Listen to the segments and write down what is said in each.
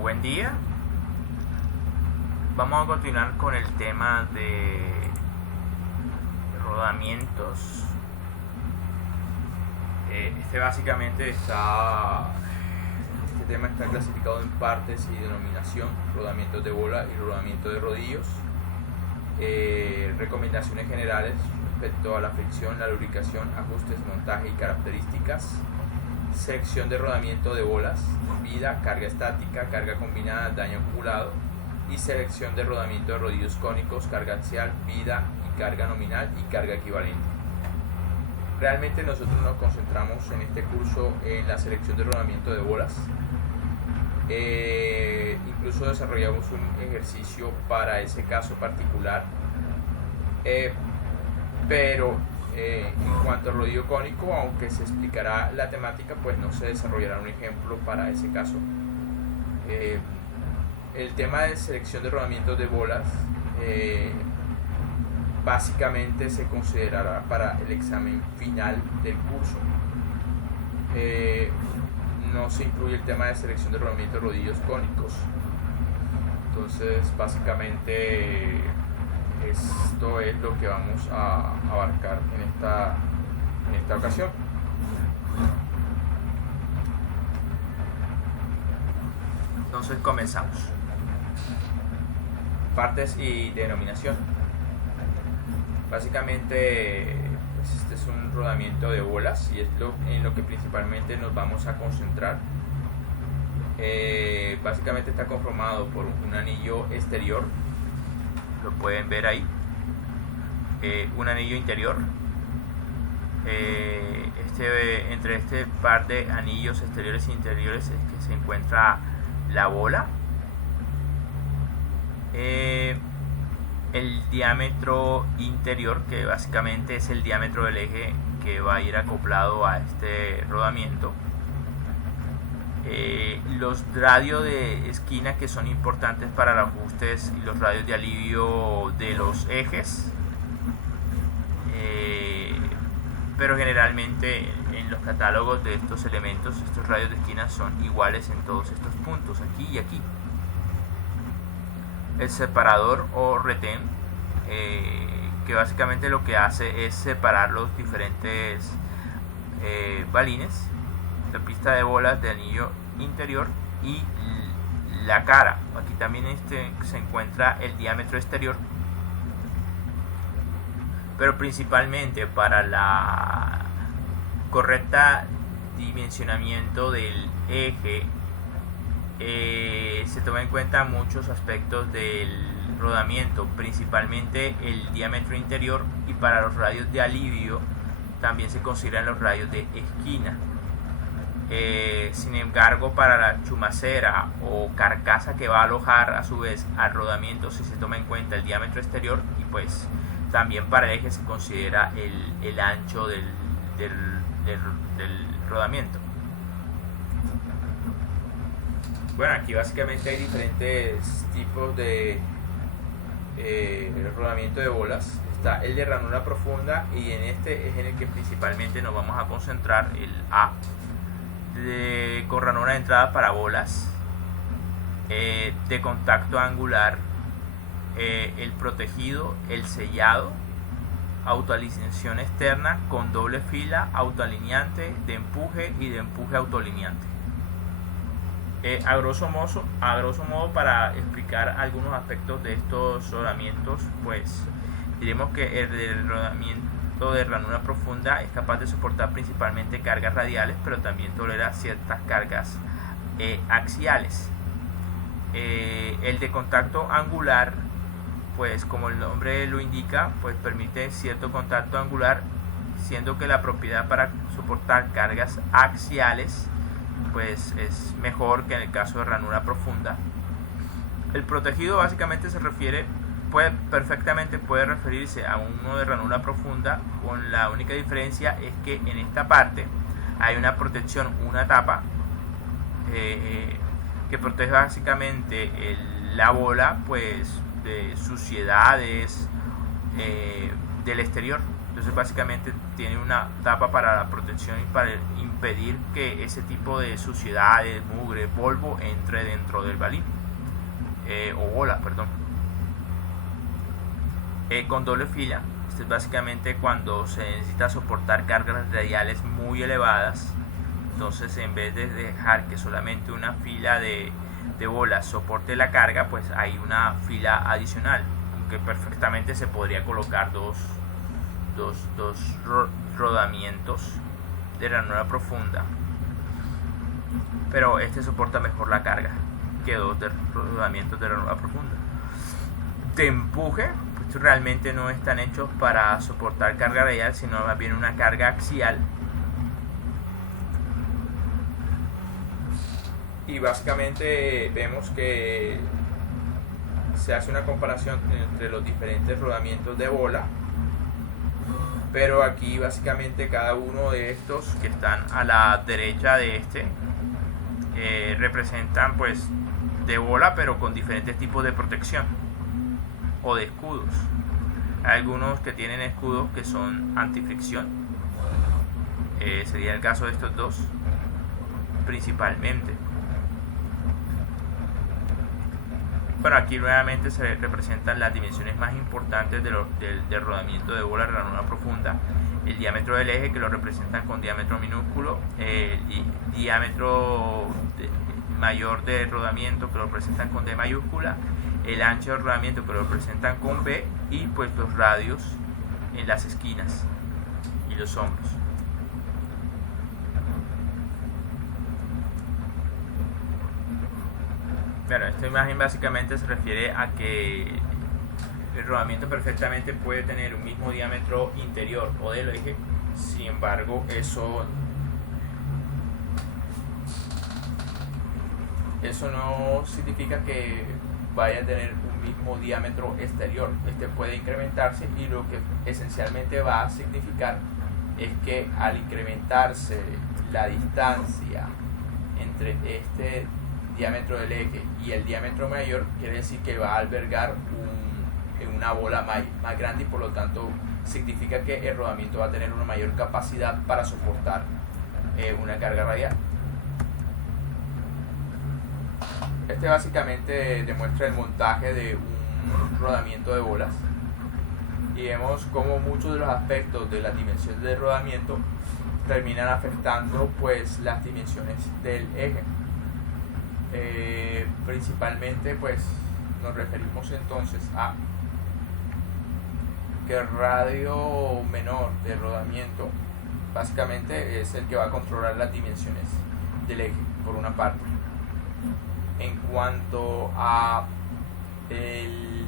Buen día. Vamos a continuar con el tema de rodamientos. Este tema está clasificado en partes y denominación: rodamientos de bola y rodamiento de rodillos. Recomendaciones generales respecto a la fricción, la lubricación, ajustes, montaje y características. Sección de rodamiento de bolas: vida, carga estática, carga combinada, daño acumulado. Y selección de rodamiento de rodillos cónicos: carga axial, vida y carga nominal y carga equivalente. Realmente nosotros nos concentramos en este curso en la selección de rodamiento de bolas. Incluso desarrollamos un ejercicio para ese caso particular, pero en cuanto al rodillo cónico, aunque se explicará la temática, pues no se desarrollará un ejemplo para ese caso. El tema de selección de rodamientos de bolas básicamente se considerará para el examen final del curso. No se incluye el tema de selección de rodamientos de rodillos cónicos. Entonces, básicamente esto es lo que vamos a abarcar en esta ocasión. Entonces comenzamos. Partes y denominación. Básicamente, pues este es un rodamiento de bolas y es en lo que principalmente nos vamos a concentrar. Básicamente está conformado por un anillo exterior, lo pueden ver ahí, un anillo interior. Entre este par de anillos exteriores e interiores es que se encuentra la bola. El diámetro interior, que básicamente es el diámetro del eje que va a ir acoplado a este rodamiento. Los radios de esquina, que son importantes para los ajustes, y los radios de alivio de los ejes. Pero generalmente en los catálogos de estos elementos, estos radios de esquina son iguales en todos estos puntos, aquí y aquí. El separador o retén, que básicamente lo que hace es separar los diferentes balines, la pista de bolas de anillo interior y la cara. Aquí también se encuentra el diámetro exterior, pero principalmente para la correcta dimensionamiento del eje se toma en cuenta muchos aspectos del rodamiento, principalmente el diámetro interior, y para los radios de alivio también se consideran los radios de esquina. Sin embargo, para la chumacera o carcasa que va a alojar a su vez al rodamiento, sí se toma en cuenta el diámetro exterior, y pues también para el eje se considera el ancho del rodamiento. Bueno, aquí básicamente hay diferentes tipos de rodamiento de bolas. Está el de ranura profunda, y en este es en el que principalmente nos vamos a concentrar, el A, con ranura de entrada para bolas, de contacto angular, el protegido, el sellado, autoalineación externa con doble fila, autoalineante, de empuje y de empuje autoalineante. A grosso modo, para explicar algunos aspectos de estos rodamientos, pues diremos que el rodamiento de ranura profunda es capaz de soportar principalmente cargas radiales, pero también tolera ciertas cargas axiales. El de contacto angular, pues como el nombre lo indica, pues permite cierto contacto angular, siendo que la propiedad para soportar cargas axiales pues es mejor que en el caso de ranura profunda. El protegido básicamente perfectamente puede referirse a uno de ranura profunda, con la única diferencia es que en esta parte hay una protección, una tapa que protege básicamente la bola pues de suciedades del exterior. Entonces básicamente tiene una tapa para la protección y para impedir que ese tipo de suciedades, mugre, polvo entre dentro del balín o bolas, perdón. Con doble fila, esto es básicamente cuando se necesita soportar cargas radiales muy elevadas. Entonces en vez de dejar que solamente una fila de bolas soporte la carga, pues hay una fila adicional, aunque perfectamente se podría colocar dos rodamientos de ranura profunda, pero este soporta mejor la carga que dos rodamientos de ranura profunda. De empuje, pues realmente no están hechos para soportar carga radial, sino más bien una carga axial. Y básicamente vemos que se hace una comparación entre los diferentes rodamientos de bola, pero aquí básicamente cada uno de estos que están a la derecha de este representan pues de bola, pero con diferentes tipos de protección o de escudos. Hay algunos que tienen escudos que son antifricción, sería el caso de estos dos principalmente. Bueno, aquí nuevamente se representan las dimensiones más importantes del rodamiento de bola de ranura profunda. El diámetro del eje, que lo representan con diámetro minúsculo, el diámetro mayor de rodamiento, que lo representan con D mayúscula, el ancho de rodamiento, que lo representan con B, y pues los radios en las esquinas y los hombros. Bueno, esta imagen básicamente se refiere a que el rodamiento perfectamente puede tener un mismo diámetro interior o del eje, sin embargo eso no significa que vaya a tener un mismo diámetro exterior. Este puede incrementarse, y lo que esencialmente va a significar es que al incrementarse la distancia entre este diámetro del eje y el diámetro mayor, quiere decir que va a albergar una bola más grande, y por lo tanto significa que el rodamiento va a tener una mayor capacidad para soportar una carga radial. Este básicamente demuestra el montaje de un rodamiento de bolas, y vemos cómo muchos de los aspectos de las dimensiones del rodamiento terminan afectando pues las dimensiones del eje. Principalmente pues nos referimos entonces a que el radio menor de rodamiento básicamente es el que va a controlar las dimensiones del eje, por una parte. En cuanto a el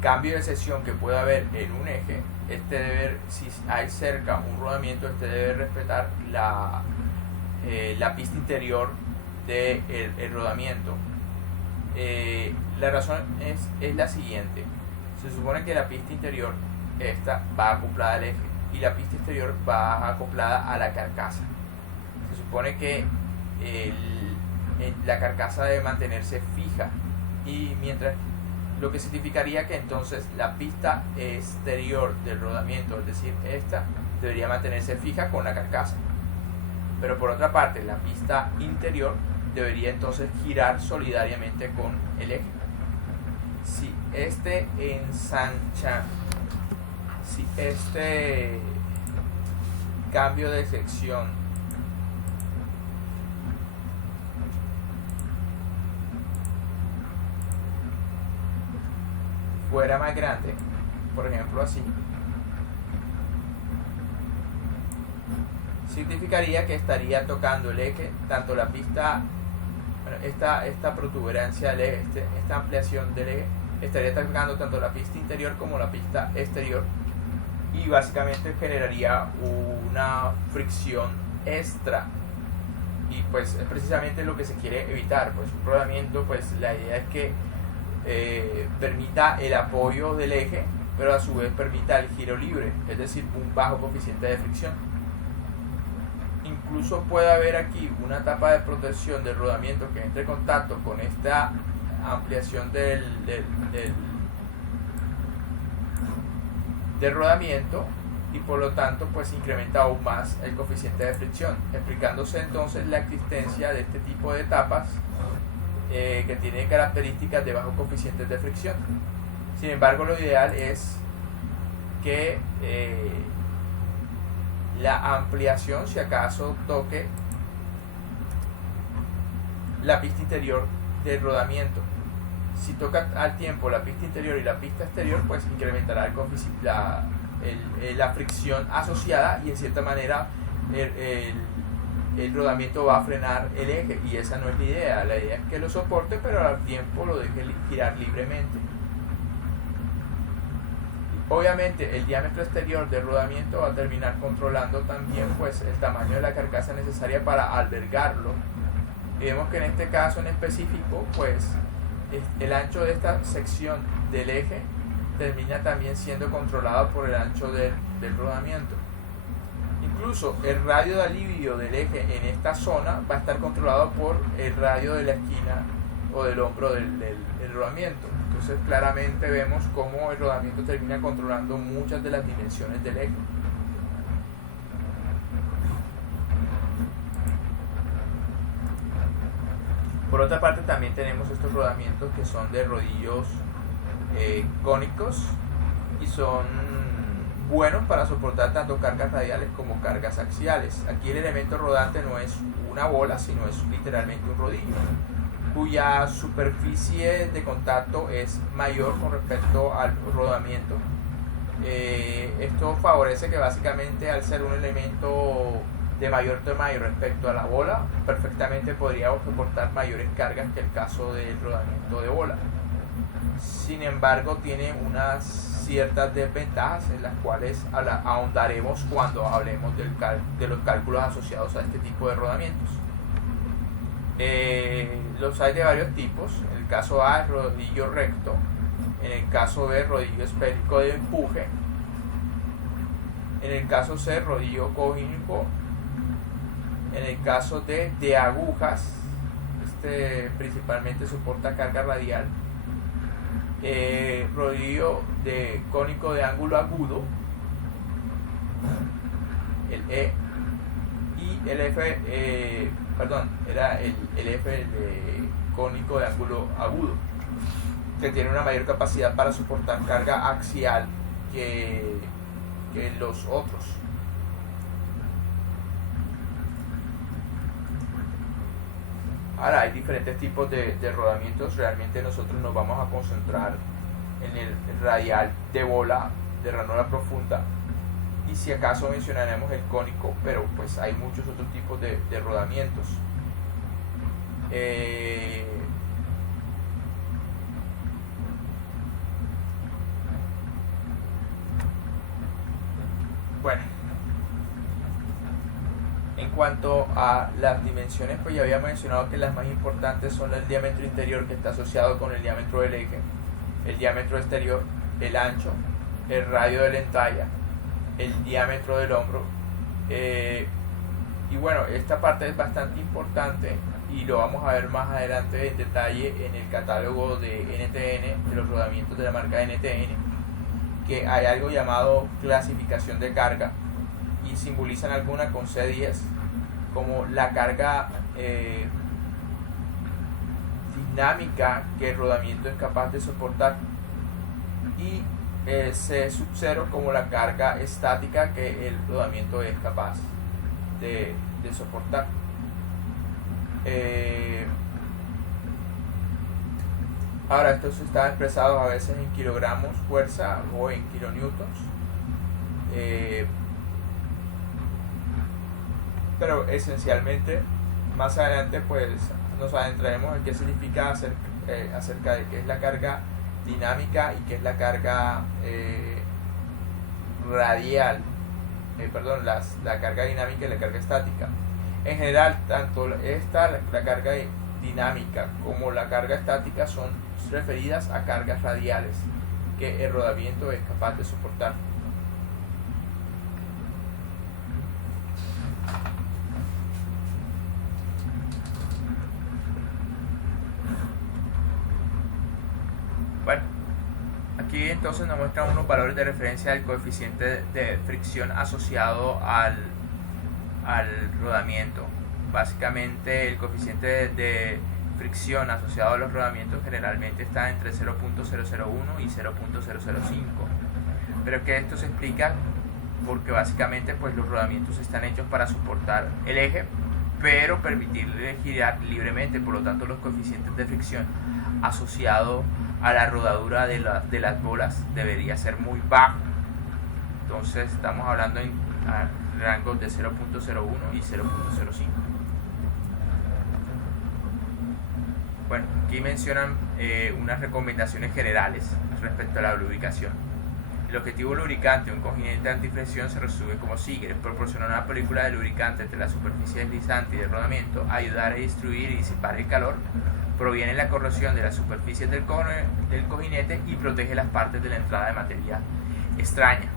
cambio de sección que puede haber en un eje, si hay cerca un rodamiento, debe respetar la pista interior del rodamiento. La razón es la siguiente: se supone que la pista interior va acoplada al eje, y la pista exterior va acoplada a la carcasa. Se supone que la carcasa debe mantenerse fija, y lo que significaría que entonces la pista exterior del rodamiento, es decir, esta debería mantenerse fija con la carcasa, pero por otra parte la pista interior debería entonces girar solidariamente con el eje. Si este cambio de sección fuera más grande, por ejemplo así, significaría que estaría tocando el eje, tanto la pista, esta protuberancia del eje, esta ampliación del eje, estaría tocando tanto la pista interior como la pista exterior, y básicamente generaría una fricción extra, y pues es precisamente lo que se quiere evitar. Pues un rodamiento, pues la idea es que permita el apoyo del eje, pero a su vez permita el giro libre, es decir, un bajo coeficiente de fricción. Incluso puede haber aquí una tapa de protección del rodamiento que entre en contacto con esta ampliación del de rodamiento y por lo tanto pues incrementa aún más el coeficiente de fricción, explicándose entonces la existencia de este tipo de etapas que tienen características de bajos coeficientes de fricción. Sin embargo, lo ideal es que la ampliación, si acaso, toque la pista interior del rodamiento. Si toca al tiempo la pista interior y la pista exterior, pues incrementará la fricción asociada y en cierta manera el rodamiento va a frenar el eje, y esa no es la idea. La idea es que lo soporte pero al tiempo lo deje girar libremente. Obviamente el diámetro exterior del rodamiento va a terminar controlando también pues el tamaño de la carcasa necesaria para albergarlo. Y vemos que en este caso en específico pues el ancho de esta sección del eje termina también siendo controlado por el ancho del rodamiento. Incluso el radio de alivio del eje en esta zona va a estar controlado por el radio de la esquina o del hombro del rodamiento. Entonces claramente vemos cómo el rodamiento termina controlando muchas de las dimensiones del eje. Por otra parte también tenemos estos rodamientos que son de rodillos cónicos y son buenos para soportar tanto cargas radiales como cargas axiales. Aquí el elemento rodante no es una bola, sino es literalmente un rodillo, cuya superficie de contacto es mayor con respecto al rodamiento. Esto favorece que básicamente al ser un elemento de mayor tamaño respecto a la bola, perfectamente podría soportar mayores cargas que el caso del rodamiento de bola. Sin embargo, tiene unas ciertas desventajas en las cuales ahondaremos cuando hablemos de los cálculos asociados a este tipo de rodamientos. Los hay de varios tipos. En el caso A, rodillo recto. En el caso B, rodillo esférico de empuje. En el caso C, rodillo cónico. En el caso D, de agujas. Este principalmente soporta carga radial. Rodillo de cónico de ángulo agudo, el E, y el F, era el F de cónico de ángulo agudo, que tiene una mayor capacidad para soportar carga axial que los otros. Ahora hay diferentes tipos de rodamientos. Realmente nosotros nos vamos a concentrar en el radial de bola de ranura profunda y si acaso mencionaremos el cónico, pero pues hay muchos otros tipos de rodamientos. Bueno, en cuanto a las dimensiones, pues ya había mencionado que las más importantes son el diámetro interior, que está asociado con el diámetro del eje, el diámetro exterior, el ancho, el radio de la entalla, el diámetro del hombro. Y bueno, esta parte es bastante importante y lo vamos a ver más adelante en detalle en el catálogo de NTN, de los rodamientos de la marca NTN, que hay algo llamado clasificación de carga y simbolizan alguna con C10 como la carga dinámica que el rodamiento es capaz de soportar, y C0 como la carga estática que el rodamiento es capaz de soportar. Ahora estos están expresados a veces en kilogramos fuerza o en kilonewtons, pero esencialmente más adelante pues nos adentraremos en qué significa acerca de qué es la carga dinámica y qué es la carga radial, la carga dinámica y la carga estática. En general, tanto la carga dinámica como la carga estática son referidas a cargas radiales que el rodamiento es capaz de soportar. aquí entonces nos muestran unos valores de referencia del coeficiente de fricción asociado al rodamiento. Básicamente el coeficiente de fricción asociado a los rodamientos generalmente está entre 0.001 y 0.005, pero que esto se explica porque básicamente pues los rodamientos están hechos para soportar el eje pero permitirle girar libremente, por lo tanto los coeficientes de fricción asociados a la rodadura de las bolas debería ser muy bajo. Entonces estamos hablando en rangos de 0.01 y 0.05. Bueno, aquí mencionan unas recomendaciones generales respecto a la lubricación. El objetivo lubricante de un cojinete antifricción se resume como sigue: proporcionar una película de lubricante entre la superficie deslizante y el rodamiento, ayudar a distribuir y disipar el calor, proviene la corrosión de las superficies del cojinete y protege las partes de la entrada de materia extraña.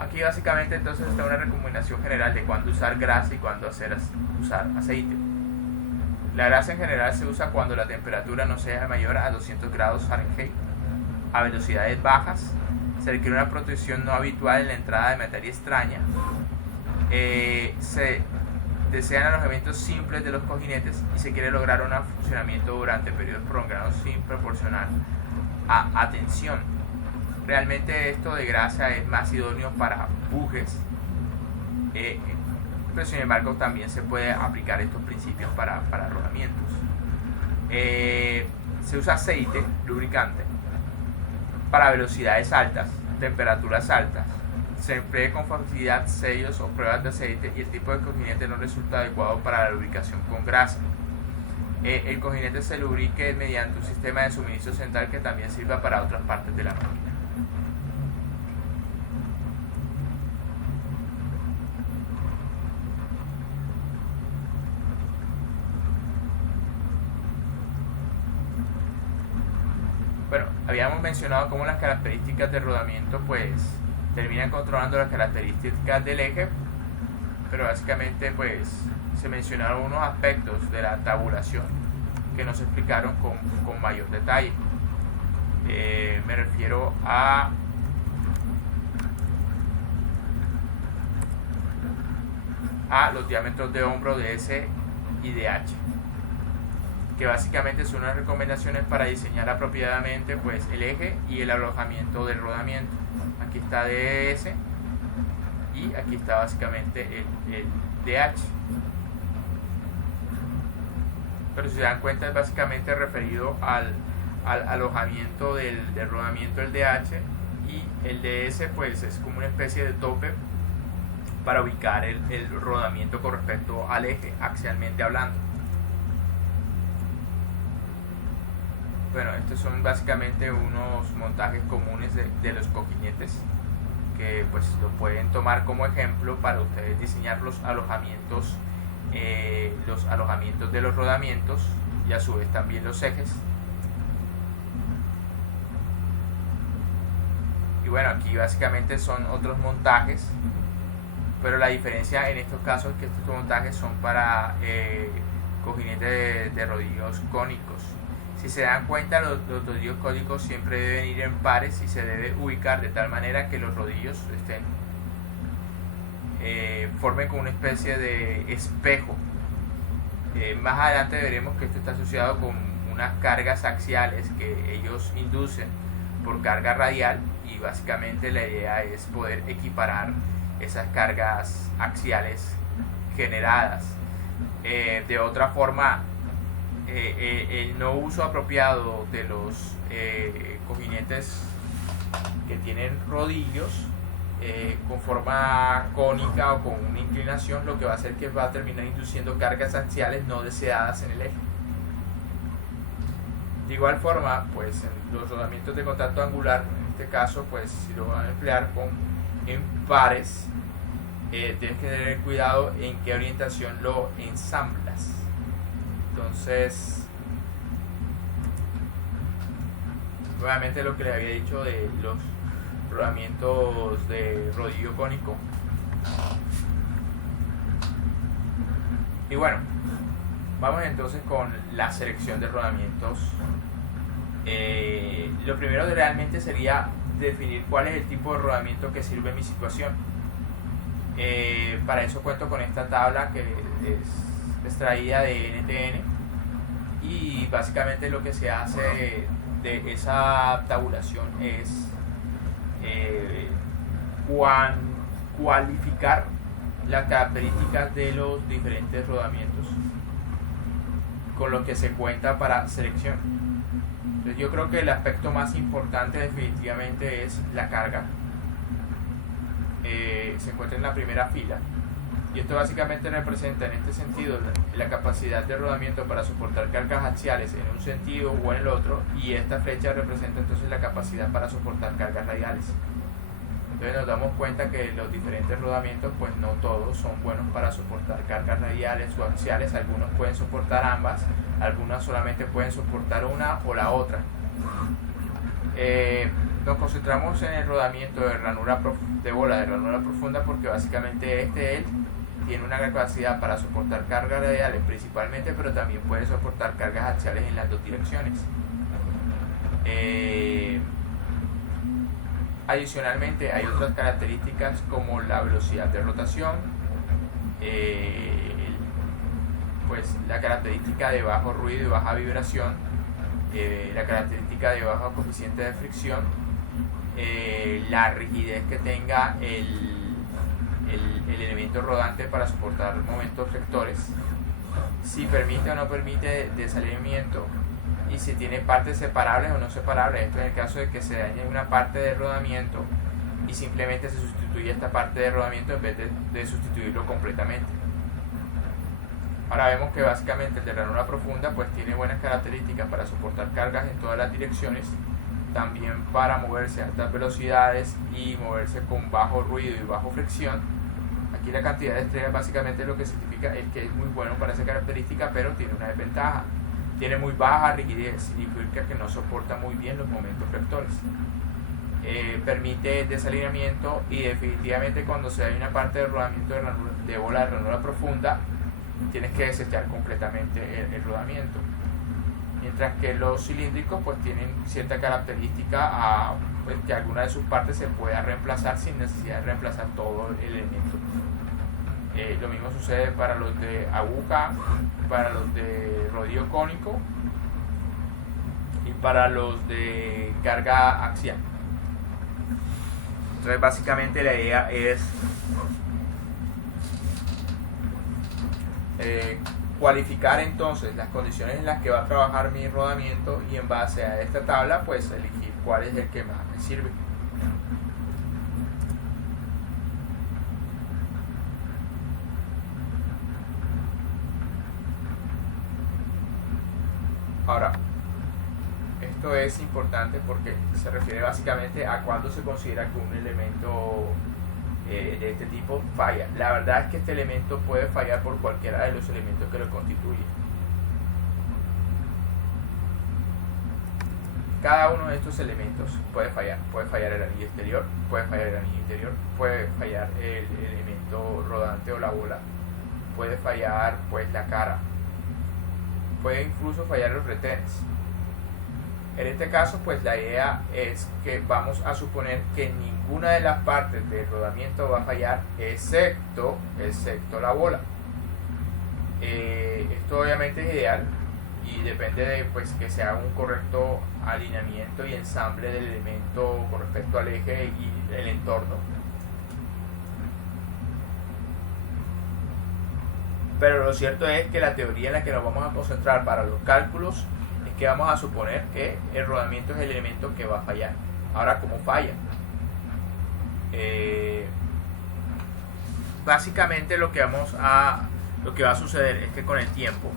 Aquí básicamente entonces está una recomendación general de cuándo usar grasa y cuándo usar aceite. La grasa en general se usa cuando la temperatura no sea mayor a 200 grados Fahrenheit, a velocidades bajas, se requiere una protección no habitual en la entrada de materia extraña, se desean alojamientos simples de los cojinetes y se quiere lograr un funcionamiento durante periodos prolongados sin proporcionar atención. Realmente esto de grasa es más idóneo para bujes, pero sin embargo también se puede aplicar estos principios para rodamientos. Se usa aceite lubricante para velocidades altas, temperaturas altas. Se emplea con facilidad sellos o pruebas de aceite y el tipo de cojinete no resulta adecuado para la lubricación con grasa. El cojinete se lubrique mediante un sistema de suministro central que también sirva para otras partes de la máquina. Bueno, habíamos mencionado cómo las características de rodamiento pues terminan controlando las características del eje, pero básicamente pues se mencionaron unos aspectos de la tabulación que no se explicaron con mayor detalle. Me refiero a los diámetros de hombro de S y de H, que básicamente son unas recomendaciones para diseñar apropiadamente pues el eje y el alojamiento del rodamiento. Aquí está DS y aquí está básicamente el DH, pero si se dan cuenta es básicamente referido al alojamiento del rodamiento del DH, y el DS pues es como una especie de tope para ubicar el rodamiento con respecto al eje, axialmente hablando. Bueno, estos son básicamente unos montajes comunes de los cojinetes que pues lo pueden tomar como ejemplo para ustedes diseñar los alojamientos de los rodamientos y a su vez también los ejes. Y bueno, aquí básicamente son otros montajes, pero la diferencia en estos casos es que estos montajes son para cojinetes de rodillos cónicos. Si se dan cuenta, los rodillos cónicos siempre deben ir en pares y se debe ubicar de tal manera que los rodillos formen como una especie de espejo. Más adelante veremos que esto está asociado con unas cargas axiales que ellos inducen por carga radial, y básicamente la idea es poder equiparar esas cargas axiales generadas. De otra forma, el no uso apropiado de los cojinetes que tienen rodillos con forma cónica o con una inclinación, lo que va a hacer que va a terminar induciendo cargas axiales no deseadas en el eje. De igual forma, pues en los rodamientos de contacto angular, en este caso, pues si lo van a emplear en pares, tienes que tener cuidado en qué orientación lo ensamblas. Entonces, nuevamente lo que les había dicho de los rodamientos de rodillo cónico. Y bueno, vamos entonces con la selección de rodamientos Lo primero realmente sería definir cuál es el tipo de rodamiento que sirve en mi situación. Para eso cuento con esta tabla que es extraída de NTN, y básicamente lo que se hace de esa tabulación es cualificar las características de los diferentes rodamientos con lo que se cuenta para selección. Entonces yo creo que el aspecto más importante definitivamente es la carga. Se encuentra en la primera fila, y esto básicamente representa en este sentido la capacidad de rodamiento para soportar cargas axiales en un sentido o en el otro, y esta flecha representa entonces la capacidad para soportar cargas radiales. Entonces nos damos cuenta que los diferentes rodamientos, pues no todos son buenos para soportar cargas radiales o axiales. Algunos pueden soportar ambas, algunas solamente pueden soportar una o la otra. Nos concentramos en el rodamiento de bola de ranura profunda porque básicamente él tiene una capacidad para soportar cargas radiales principalmente, pero también puede soportar cargas axiales en las dos direcciones. Adicionalmente hay otras características como la velocidad de rotación, pues la característica de bajo ruido y baja vibración, la característica de bajo coeficiente de fricción, la rigidez que tenga el elemento rodante para soportar momentos vectores, si permite o no permite desalineamiento, y si tiene partes separables o no separables. Esto en el caso de que se dañe una parte del rodamiento y simplemente se sustituye esta parte de rodamiento en vez de sustituirlo completamente. Ahora vemos que básicamente el de ranura profunda pues tiene buenas características para soportar cargas en todas las direcciones, también para moverse a altas velocidades y moverse con bajo ruido y bajo fricción. Aquí la cantidad de estrellas básicamente lo que significa es que es muy bueno para esa característica, pero tiene una desventaja: tiene muy baja rigidez, significa que no soporta muy bien los momentos vectores. Permite desalineamiento, y definitivamente cuando se da una parte del rodamiento de bola de ranura profunda tienes que desechar completamente el rodamiento, mientras que los cilíndricos pues tienen cierta característica pues, que alguna de sus partes se pueda reemplazar sin necesidad de reemplazar todo el elemento. Lo mismo sucede para los de aguja, para los de rodillo cónico y para los de carga axial. Entonces básicamente la idea es cualificar entonces las condiciones en las que va a trabajar mi rodamiento, y en base a esta tabla pues elegir cuál es el que más me sirve. Ahora, esto es importante porque se refiere básicamente a cuándo se considera que un elemento de este tipo falla. La verdad es que este elemento puede fallar por cualquiera de los elementos que lo constituyen. Cada uno de estos elementos puede fallar. Puede fallar el anillo exterior, puede fallar el anillo interior, puede fallar el elemento rodante o la bola, puede fallar pues la cara, puede incluso fallar los retenes. En este caso pues la idea es que vamos a suponer que ninguna de las partes del rodamiento va a fallar excepto la bola. Esto obviamente es ideal y depende de pues que se haga un correcto alineamiento y ensamble del elemento con respecto al eje y el entorno. Pero lo cierto es que la teoría en la que nos vamos a concentrar para los cálculos es que vamos a suponer que el rodamiento es el elemento que va a fallar. Ahora, ¿cómo falla? Básicamente lo que va a suceder es que con el tiempo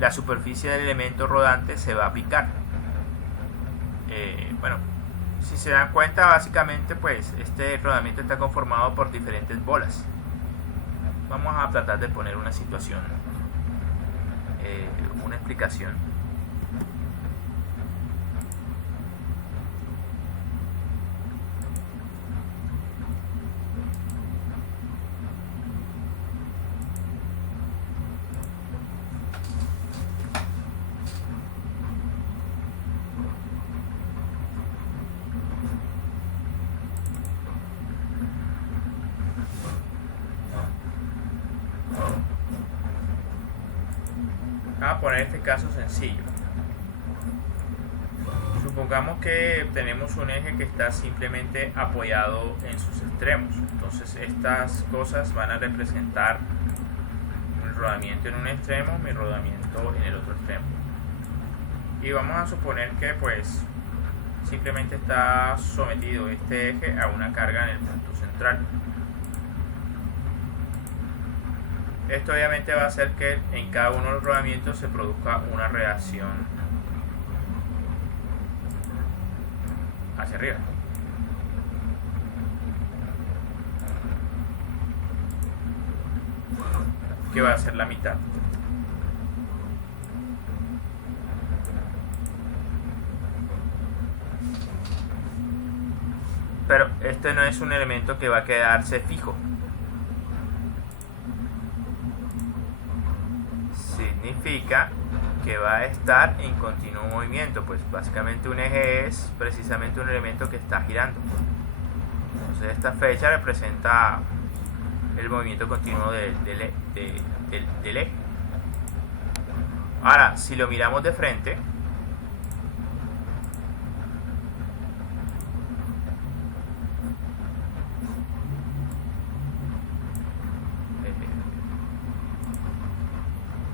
la superficie del elemento rodante se va a picar. Bueno, si se dan cuenta, básicamente pues este rodamiento está conformado por diferentes bolas. Vamos a tratar de poner una situación, una explicación. a poner este caso sencillo. Supongamos que tenemos un eje que está simplemente apoyado en sus extremos. Entonces estas cosas van a representar mi rodamiento en un extremo, mi rodamiento en el otro extremo. Y vamos a suponer que pues simplemente está sometido este eje a una carga en el punto central. Esto obviamente va a hacer que en cada uno de los rodamientos se produzca una reacción hacia arriba. Que va a ser la mitad. Pero este no es un elemento que va a quedarse fijo. Significa que va a estar en continuo movimiento, pues básicamente un eje es precisamente un elemento que está girando. Entonces esta flecha representa el movimiento continuo del eje. Ahora, si lo miramos de frente,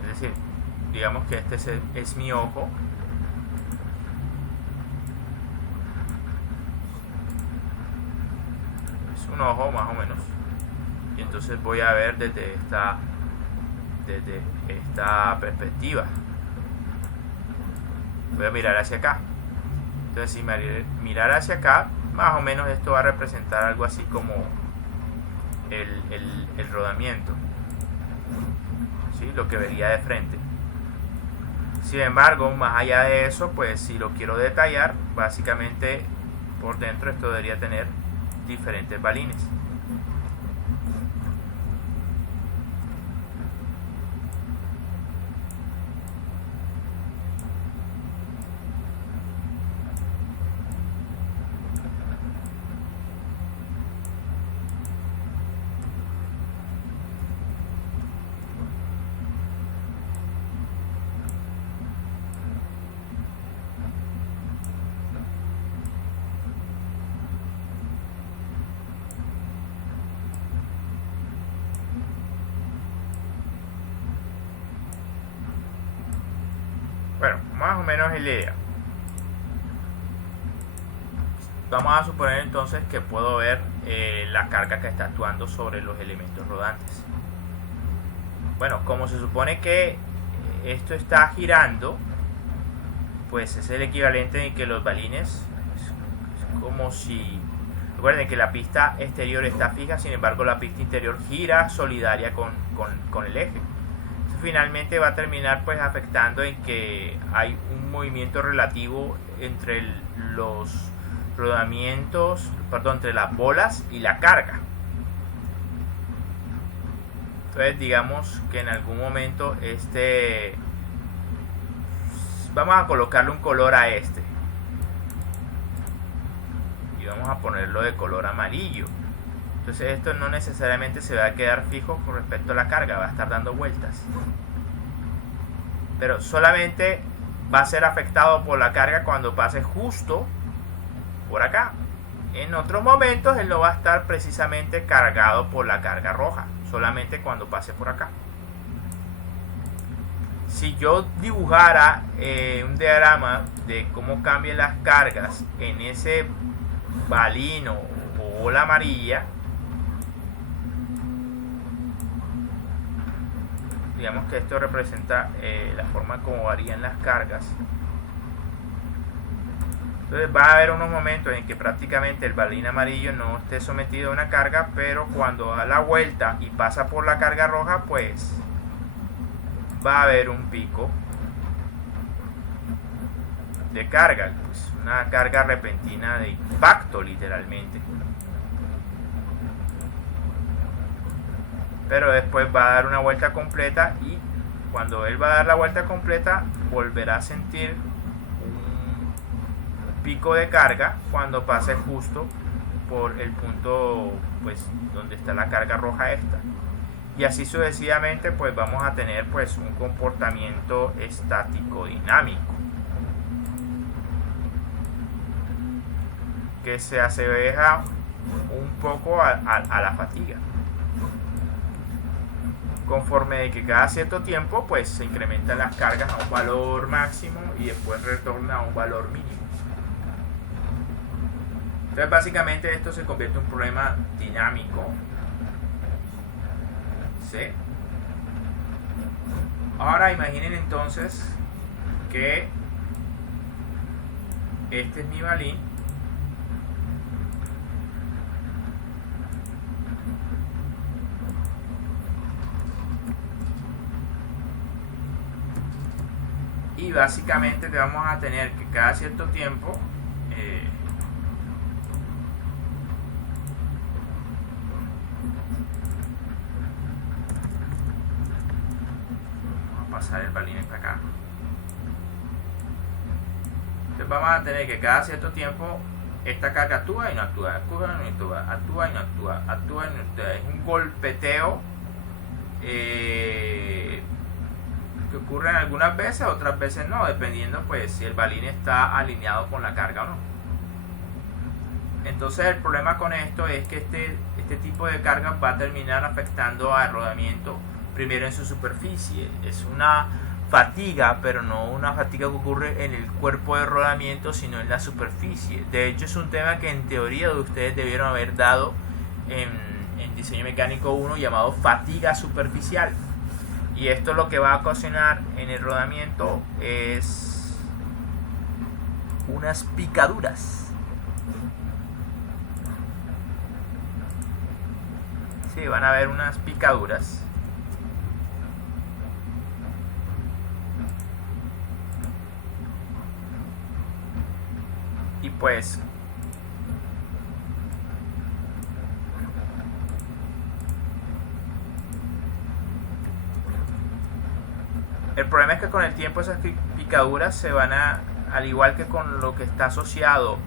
es decir, digamos que este es mi ojo, es un ojo más o menos, y entonces voy a ver desde esta perspectiva, voy a mirar hacia acá. Entonces si mirar hacia acá, más o menos esto va a representar algo así como el rodamiento, ¿sí? Lo que vería de frente. Sin embargo, más allá de eso, pues si lo quiero detallar, básicamente por dentro esto debería tener diferentes balines. Bueno, más o menos es la idea. Vamos a suponer entonces que puedo ver la carga que está actuando sobre los elementos rodantes. Bueno, como se supone que esto está girando, pues es el equivalente de que los balines es como si... Recuerden que la pista exterior está fija, sin embargo la pista interior gira solidaria con el eje. Finalmente va a terminar pues afectando en que hay un movimiento relativo entre los rodamientos, entre las bolas y la carga. Entonces digamos que en algún momento vamos a colocarle un color a este y vamos a ponerlo de color amarillo. Entonces esto no necesariamente se va a quedar fijo con respecto a la carga, va a estar dando vueltas. Pero solamente va a ser afectado por la carga cuando pase justo por acá. En otros momentos él no va a estar precisamente cargado por la carga roja, solamente cuando pase por acá. Si yo dibujara un diagrama de cómo cambian las cargas en ese balín o bola amarilla, digamos que esto representa la forma como varían las cargas. Entonces va a haber unos momentos en que prácticamente el balín amarillo no esté sometido a una carga, pero cuando da la vuelta y pasa por la carga roja, pues va a haber un pico de carga, pues una carga repentina de impacto literalmente. Pero después va a dar una vuelta completa y cuando él va a dar la vuelta completa volverá a sentir un pico de carga cuando pase justo por el punto pues donde está la carga roja esta. y así sucesivamente pues vamos a tener pues un comportamiento estático dinámico que se asemeja un poco a la fatiga, conforme de que cada cierto tiempo pues se incrementan las cargas a un valor máximo y después retorna a un valor mínimo. Entonces básicamente esto se convierte en un problema dinámico. ¿Sí? Ahora imaginen entonces que este es mi balín y básicamente te vamos a tener que cada cierto tiempo vamos a pasar el balín hasta acá. Entonces vamos a tener que cada cierto tiempo esta carga actúa y no actúa, actúa y no actúa, actúa y no actúa, actúa y no actúa. Es un golpeteo que ocurren algunas veces, otras veces no, dependiendo pues si el balín está alineado con la carga o no. Entonces el problema con esto es que este tipo de carga va a terminar afectando al rodamiento primero en su superficie. Es una fatiga, pero no una fatiga que ocurre en el cuerpo de rodamiento, sino en la superficie. De hecho es un tema que en teoría ustedes debieron haber dado en diseño mecánico 1, llamado fatiga superficial. Y esto lo que va a ocasionar en el rodamiento es unas picaduras. Sí, van a haber unas picaduras. Y pues el problema es que con el tiempo esas picaduras se van a, al igual que con lo que está asociado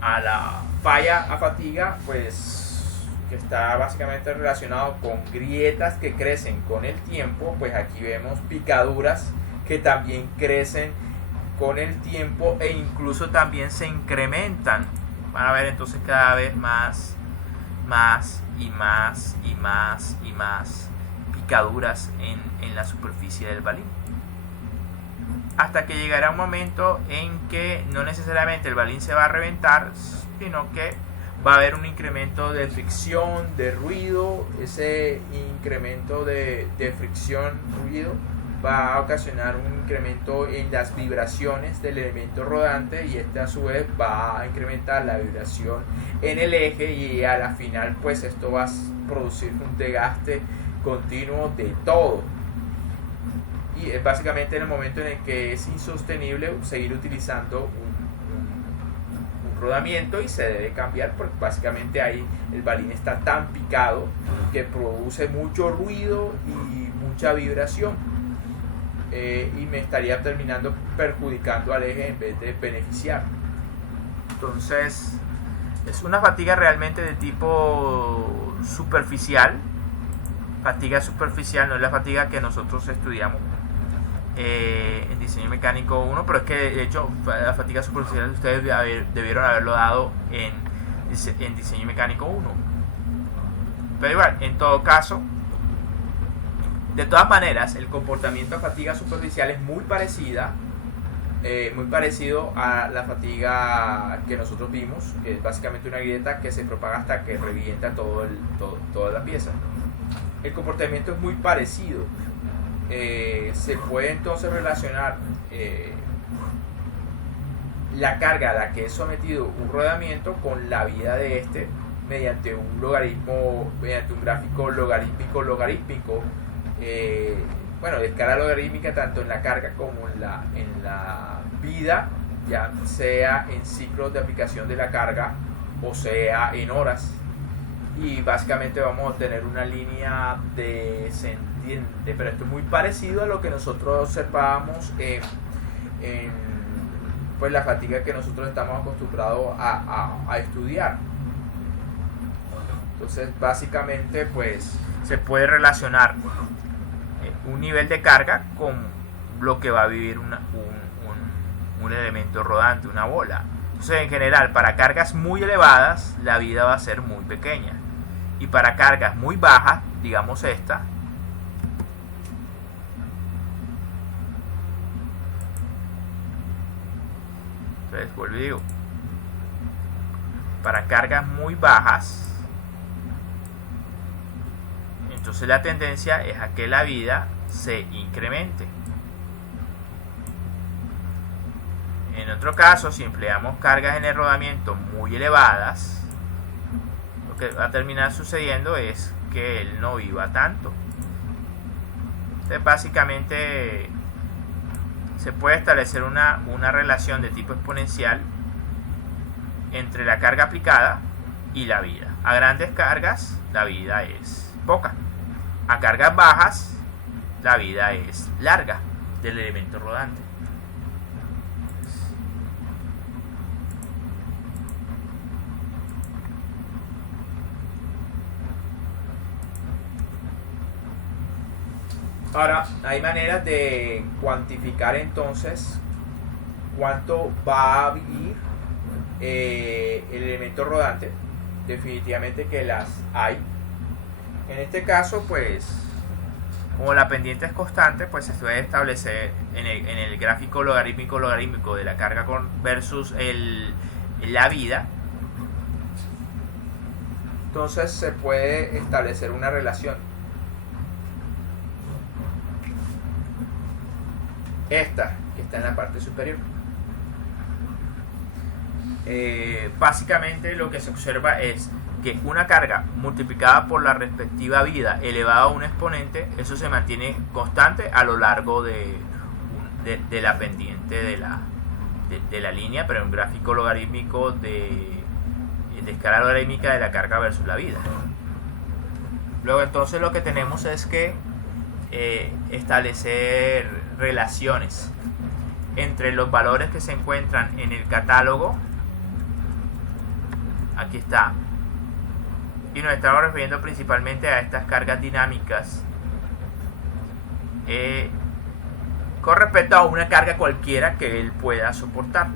a la falla a fatiga, pues que está básicamente relacionado con grietas que crecen con el tiempo, pues aquí vemos picaduras que también crecen con el tiempo e incluso también se incrementan. Van a ver entonces cada vez más picaduras en la superficie del balín, hasta que llegará un momento en que no necesariamente el balín se va a reventar, sino que va a haber un incremento de fricción, de ruido. Ese incremento de fricción, ruido, va a ocasionar un incremento en las vibraciones del elemento rodante, y este a su vez va a incrementar la vibración en el eje, y a la final pues esto va a producir un desgaste continuo de todo. Y es básicamente en el momento en el que es insostenible seguir utilizando un rodamiento, y se debe cambiar, porque básicamente ahí el balín está tan picado que produce mucho ruido y mucha vibración, y me estaría terminando perjudicando al eje en vez de beneficiar. Entonces es una fatiga realmente de tipo superficial. Fatiga superficial no es la fatiga que nosotros estudiamos en diseño mecánico 1, pero es que de hecho la fatiga superficial ustedes debieron haberlo dado en diseño mecánico 1. Pero igual, en todo caso, de todas maneras, el comportamiento de fatiga superficial es muy parecido a la fatiga que nosotros vimos, que es básicamente una grieta que se propaga hasta que revienta toda la pieza. El comportamiento es muy parecido. Se puede entonces relacionar la carga a la que es sometido un rodamiento con la vida de este mediante un gráfico logarítmico, bueno, de escala logarítmica, tanto en la carga como en la vida, ya sea en ciclos de aplicación de la carga o sea en horas. Y básicamente vamos a tener una línea descendiente, pero esto es muy parecido a lo que nosotros observábamos en pues la fatiga que nosotros estamos acostumbrados a estudiar. Entonces básicamente pues se puede relacionar un nivel de carga con lo que va a vivir un elemento rodante, una bola. Entonces en general para cargas muy elevadas la vida va a ser muy pequeña, y para cargas muy bajas, digamos esta, entonces vuelvo y digo, para cargas muy bajas, entonces la tendencia es a que la vida se incremente. En otro caso, si empleamos cargas en el rodamiento muy elevadas, lo que va a terminar sucediendo es que él no viva tanto. Entonces básicamente se puede establecer una relación de tipo exponencial entre la carga aplicada y la vida. A grandes cargas la vida es poca, a cargas bajas la vida es larga del elemento rodante. Ahora, hay maneras de cuantificar entonces cuánto va a vivir el elemento rodante. Definitivamente que las hay. En este caso, pues, como la pendiente es constante, pues se puede establecer en el gráfico logarítmico de la carga versus la vida. Entonces se puede establecer una relación. Esta, que está en la parte superior. Básicamente lo que se observa es que una carga multiplicada por la respectiva vida elevada a un exponente, eso se mantiene constante a lo largo de la pendiente de la línea, pero en un gráfico logarítmico de escala logarítmica de la carga versus la vida. Luego entonces lo que tenemos es que establecer relaciones entre los valores que se encuentran en el catálogo. Aquí está, y nos estamos refiriendo principalmente a estas cargas dinámicas con respecto a una carga cualquiera que él pueda soportar.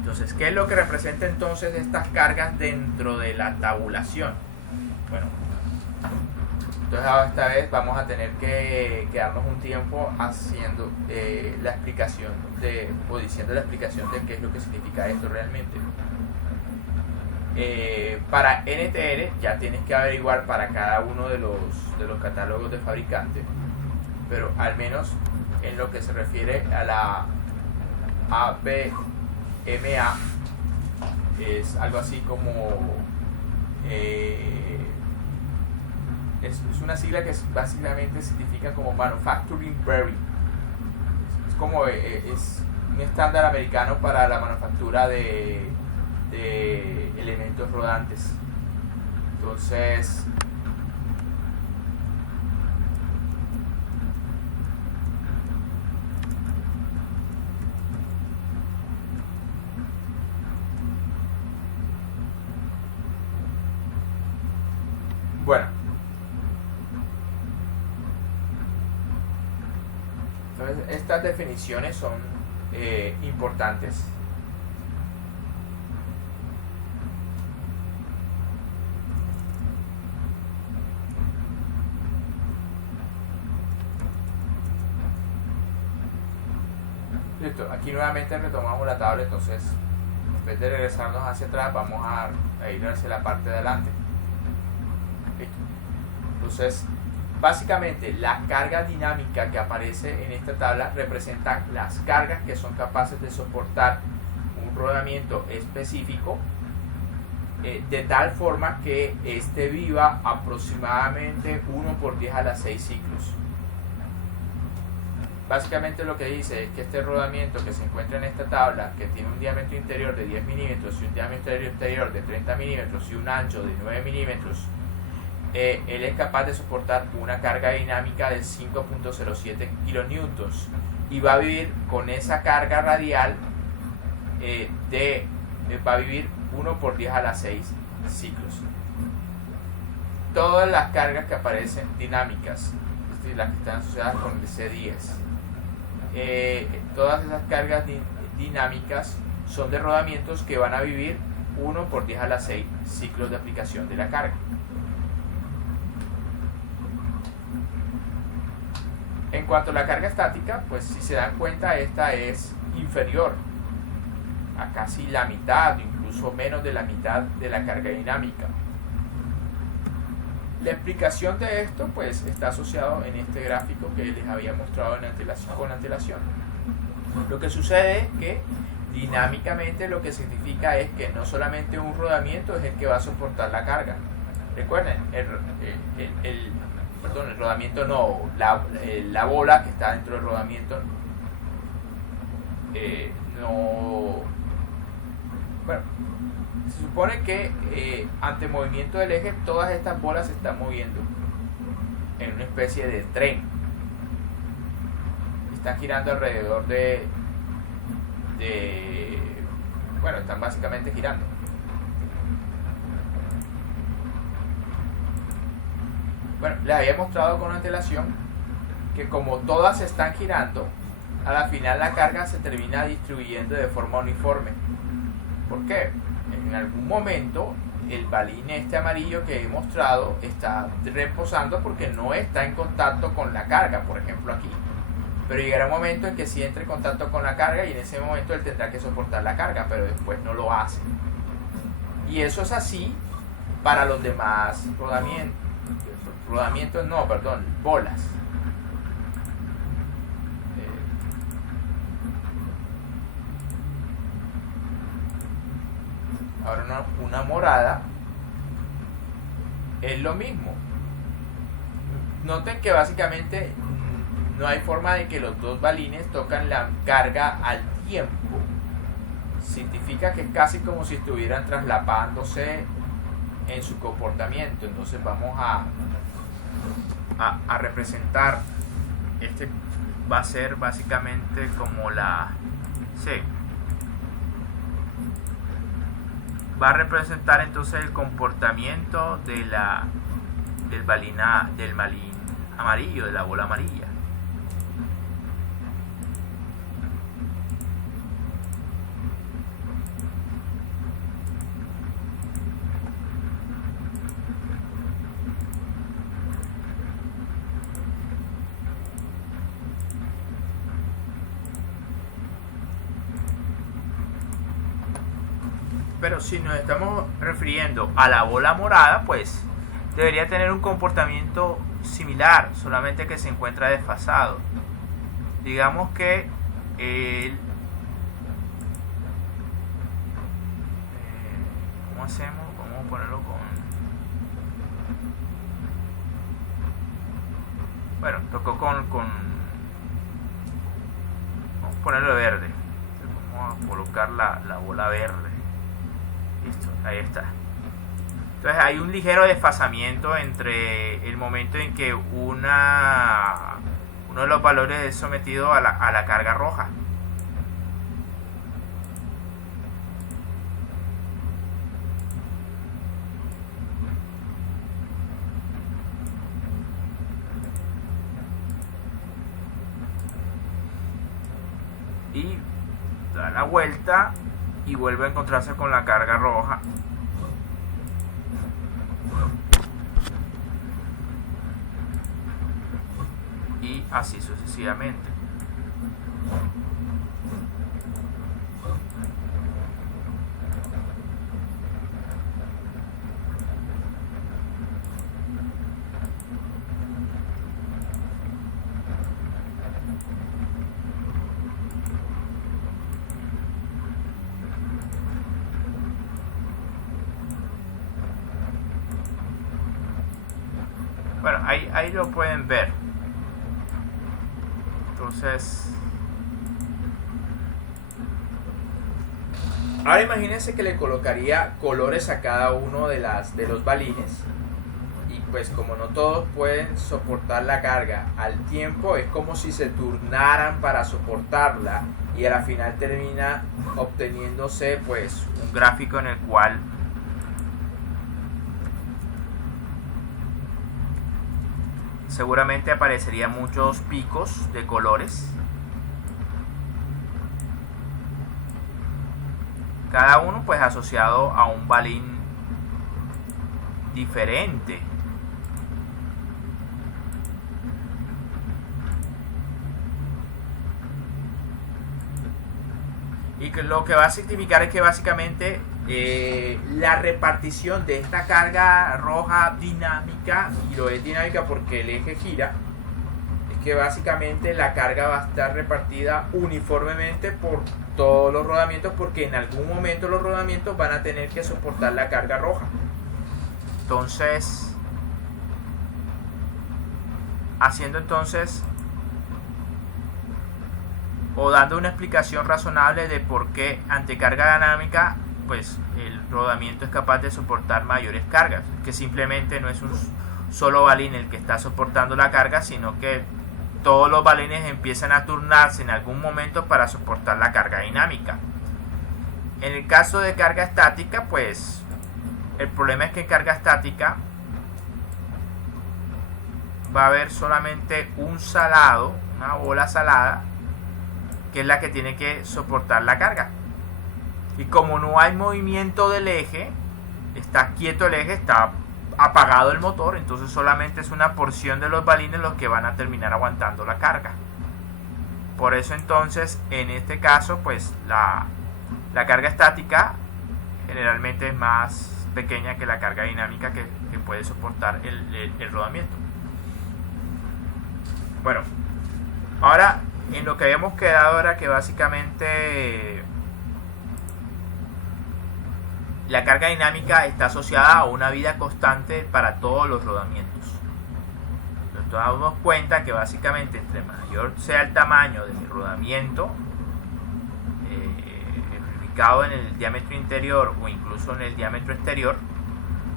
Entonces, ¿qué es lo que representa entonces estas cargas dentro de la tabulación? Bueno, entonces esta vez vamos a tener que quedarnos un tiempo haciendo la explicación o diciendo la explicación de qué es lo que significa esto realmente. Para NTR ya tienes que averiguar para cada uno de los catálogos de fabricante, pero al menos en lo que se refiere a la ABMA es algo así como es una sigla que básicamente significa como Manufacturing Very. Es como es un estándar americano para la manufactura de elementos rodantes. Entonces bueno, entonces estas definiciones son importantes. Listo, aquí nuevamente retomamos la tabla. Entonces en vez de regresarnos hacia atrás, vamos a ir hacia la parte de adelante. Listo. Entonces básicamente la carga dinámica que aparece en esta tabla representa las cargas que son capaces de soportar un rodamiento específico, de tal forma que este viva aproximadamente 1 por 10 a la 6 ciclos. Básicamente lo que dice es que este rodamiento que se encuentra en esta tabla, que tiene un diámetro interior de 10 milímetros y un diámetro exterior de 30 milímetros y un ancho de 9 milímetros, él es capaz de soportar una carga dinámica de 5.07 kilonewtons y va a vivir con esa carga radial va a vivir 1 por 10 a la 6 ciclos. todas las cargas que aparecen dinámicas, es decir, las que están asociadas con el C10. Todas esas cargas dinámicas son de rodamientos que van a vivir 1 por 10 a la 6 ciclos de aplicación de la carga. En cuanto a la carga estática, pues si se dan cuenta, esta es inferior a casi la mitad, incluso menos de la mitad de la carga dinámica. La explicación de esto pues está asociado en este gráfico que les había mostrado con antelación. Lo que sucede es que dinámicamente lo que significa es que no solamente un rodamiento es el que va a soportar la carga. Recuerden, el rodamiento no, la bola que está dentro del rodamiento bueno, se supone que ante movimiento del eje todas estas bolas se están moviendo en una especie de tren, están girando alrededor bueno, están básicamente girando. Bueno, les había mostrado con antelación que como todas están girando, a la final la carga se termina distribuyendo de forma uniforme. ¿Por qué? En algún momento el balín este amarillo que he mostrado está reposando porque no está en contacto con la carga, por ejemplo aquí. Pero llegará un momento en que sí entre en contacto con la carga y en ese momento él tendrá que soportar la carga, pero después no lo hace. Y eso es así para los demás bolas. Ahora una morada es lo mismo. Noten que básicamente no hay forma de que los dos balines tocan la carga al tiempo. Significa que es casi como si estuvieran traslapándose en su comportamiento. Entonces vamos a representar, este va a ser básicamente como la C. Va a representar entonces el comportamiento del balín amarillo, de la bola amarilla. Pero si nos estamos refiriendo a la bola morada, pues debería tener un comportamiento similar, solamente que se encuentra desfasado. Digamos que ¿cómo hacemos? Vamos a ponerlo bueno, tocó vamos a ponerlo verde. Vamos a colocar la bola verde. Listo, ahí está. Entonces hay un ligero desfasamiento entre el momento en que uno de los valores es sometido a la carga roja. Y da la vuelta y vuelve a encontrarse con la carga roja. Y así sucesivamente. Bueno, ahí lo pueden ver. Entonces, ahora imagínense que le colocaría colores a cada uno de los balines. Y pues como no todos pueden soportar la carga al tiempo, es como si se turnaran para soportarla. Y a la final termina obteniéndose pues un gráfico en el cual seguramente aparecerían muchos picos de colores. Cada uno pues asociado a un balín diferente. Y que lo que va a significar es que básicamente la repartición de esta carga roja dinámica, y lo es dinámica porque el eje gira, es que básicamente la carga va a estar repartida uniformemente por todos los rodamientos, porque en algún momento los rodamientos van a tener que soportar la carga roja. Entonces, haciendo entonces o dando una explicación razonable de por qué ante carga dinámica pues el rodamiento es capaz de soportar mayores cargas, que simplemente no es un solo balín el que está soportando la carga, sino que todos los balines empiezan a turnarse en algún momento para soportar la carga dinámica. En el caso de carga estática, pues el problema es que en carga estática va a haber solamente un salado, una bola salada, que es la que tiene que soportar la carga. Y como no hay movimiento del eje, está quieto el eje, está apagado el motor, entonces solamente es una porción de los balines los que van a terminar aguantando la carga. Por eso entonces en este caso pues la carga estática generalmente es más pequeña que la carga dinámica que puede soportar el rodamiento. Bueno, ahora en lo que habíamos quedado era que básicamente la carga dinámica está asociada a una vida constante para todos los rodamientos. Nos damos cuenta que básicamente entre mayor sea el tamaño del rodamiento, ubicado en el diámetro interior o incluso en el diámetro exterior,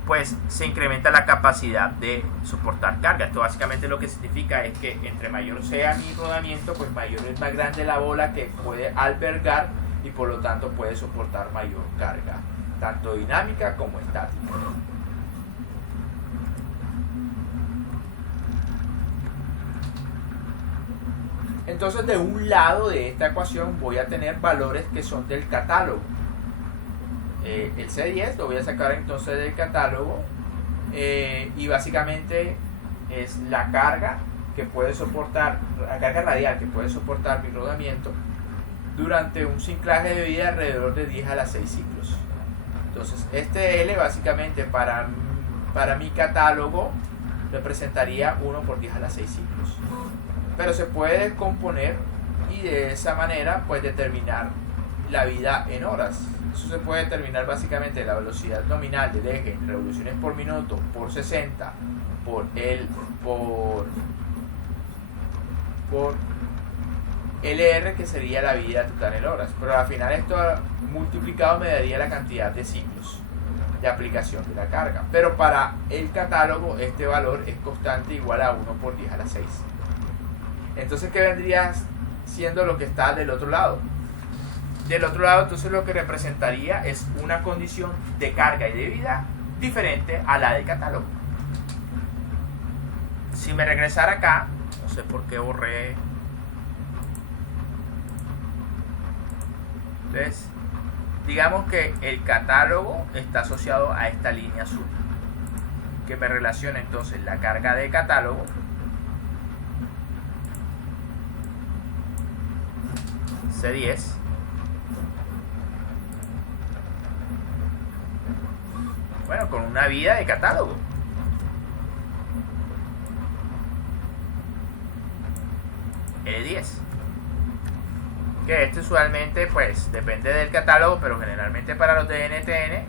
pues se incrementa la capacidad de soportar carga. Esto básicamente lo que significa es que entre mayor sea mi rodamiento, pues mayor es más grande la bola que puede albergar y por lo tanto puede soportar mayor carga, tanto dinámica como estática. Entonces de un lado de esta ecuación voy a tener valores que son del catálogo. El C10 lo voy a sacar entonces del catálogo y básicamente es la carga que puede soportar, la carga radial que puede soportar mi rodamiento durante un ciclaje de vida alrededor de 10 a la 6 ciclos. Entonces este L básicamente para mi catálogo representaría 1 por 10 a la 6 ciclos, pero se puede descomponer y de esa manera pues determinar la vida en horas. Eso se puede determinar básicamente la velocidad nominal del eje en revoluciones por minuto por 60 por LR, que sería la vida total en horas, pero al final esto multiplicado me daría la cantidad de ciclos de aplicación de la carga. Pero para el catálogo este valor es constante, igual a 1 por 10 a la 6. Entonces, ¿qué vendría siendo lo que está del otro lado? Del otro lado, entonces lo que representaría es una condición de carga y de vida diferente a la del catálogo. Si me regresara acá, no sé por qué borré. Entonces, digamos que el catálogo está asociado a esta línea azul, que me relaciona entonces la carga de catálogo C10 bueno, con una vida de catálogo. E10. Que este usualmente pues depende del catálogo, pero generalmente para los de NTN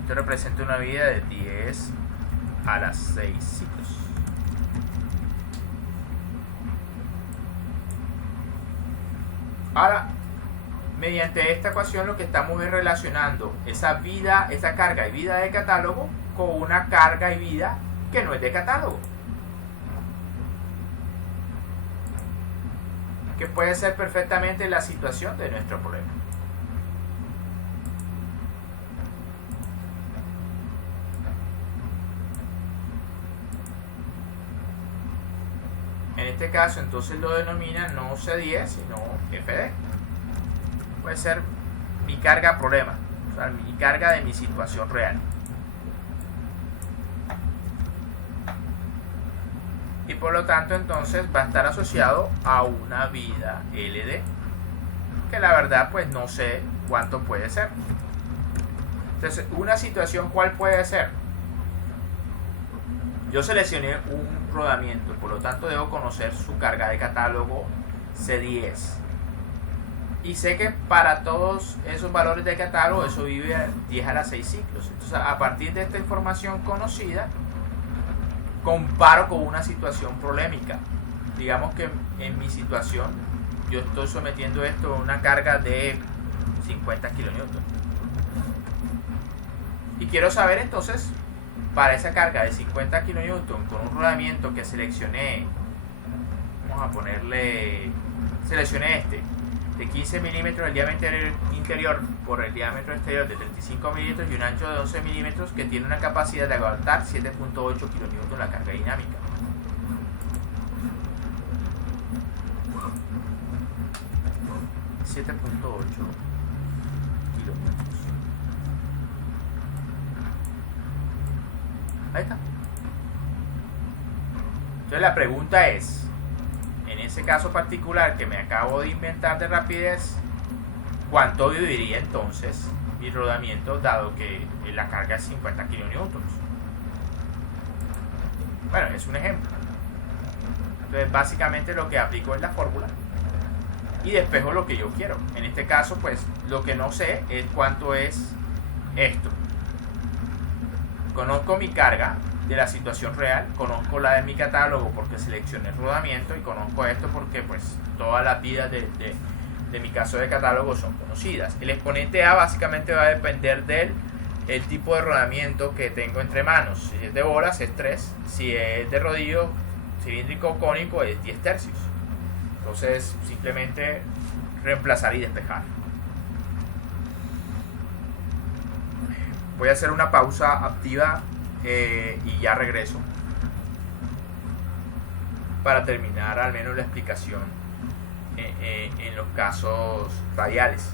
esto representa una vida de 10 a las 6 ciclos. Ahora, mediante esta ecuación lo que estamos es relacionando esa vida, esa carga y vida de catálogo con una carga y vida que no es de catálogo, que puede ser perfectamente la situación de nuestro problema. este caso entonces lo denomina no C10 sino FD. Puede ser mi carga problema, o sea, mi carga de mi situación real. Y por lo tanto entonces va a estar asociado a una vida LD, que la verdad pues no sé cuánto puede ser. Entonces, una situación, ¿cuál puede ser? Yo seleccioné un rodamiento, por lo tanto debo conocer su carga de catálogo C10. Y sé que para todos esos valores de catálogo, eso vive 10 a la 6 ciclos. Entonces, a partir de esta información conocida, comparo con una situación problemática. Digamos que en mi situación, yo estoy sometiendo esto a una carga de 50 kN. Y quiero saber entonces, para esa carga de 50 kN con un rodamiento que seleccioné, vamos a ponerle, seleccioné este, de 15 milímetros el diámetro interior por el diámetro exterior de 35 milímetros y un ancho de 11 milímetros, que tiene una capacidad de aguantar 7.8 kN la carga dinámica. Ahí está. Entonces la pregunta es, en ese caso particular que me acabo de inventar de rapidez, ¿cuánto viviría entonces mi rodamiento dado que la carga es 50 kN? Bueno, es un ejemplo. Entonces básicamente lo que aplico es la fórmula y despejo lo que yo quiero. En este caso pues lo que no sé es cuánto es esto. Conozco mi carga de la situación real, conozco la de mi catálogo porque seleccioné el rodamiento, y conozco esto porque pues todas las vidas de mi caso de catálogo son conocidas. El exponente A básicamente va a depender del el tipo de rodamiento que tengo entre manos. Si es de bolas es 3, si es de rodillo cilíndrico o cónico es 10 tercios. Entonces simplemente reemplazar y despejar. Voy a hacer una pausa activa y ya regreso para terminar al menos la explicación en los casos radiales.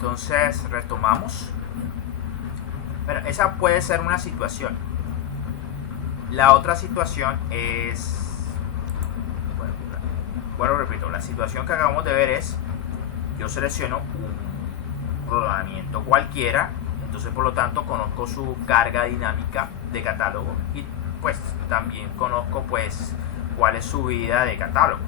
Entonces retomamos. Pero esa puede ser una situación. La otra situación es, bueno, repito, la situación que acabamos de ver es, yo selecciono un rodamiento cualquiera, entonces por lo tanto conozco su carga dinámica de catálogo y pues también conozco pues cuál es su vida de catálogo.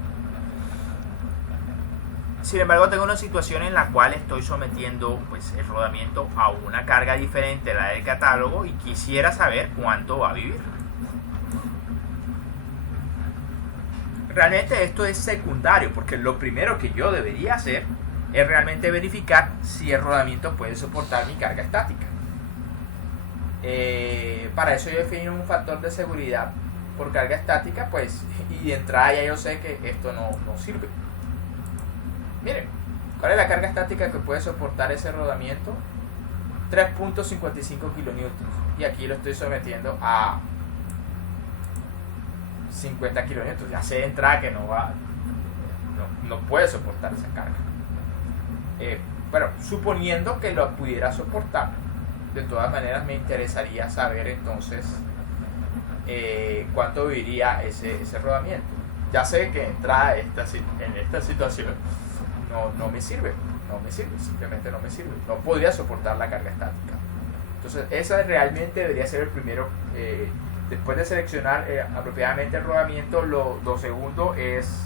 Sin embargo, tengo una situación en la cual estoy sometiendo pues el rodamiento a una carga diferente a la del catálogo y quisiera saber cuánto va a vivir. Realmente esto es secundario, porque lo primero que yo debería hacer es realmente verificar si el rodamiento puede soportar mi carga estática. Para eso yo defino un factor de seguridad por carga estática, pues, y de entrada ya yo sé que esto no sirve. Miren, ¿cuál es la carga estática que puede soportar ese rodamiento? 3.55 kilonewtons. Y aquí lo estoy sometiendo a 50 kilonewtons. Ya sé de entrada que no puede soportar esa carga. Pero suponiendo que lo pudiera soportar, de todas maneras me interesaría saber entonces cuánto viviría ese rodamiento. Ya sé que de entrada en esta situación no me sirve, simplemente no me sirve, no podría soportar la carga estática. Entonces esa realmente debería ser el primero. Después de seleccionar apropiadamente el rodamiento, lo segundo es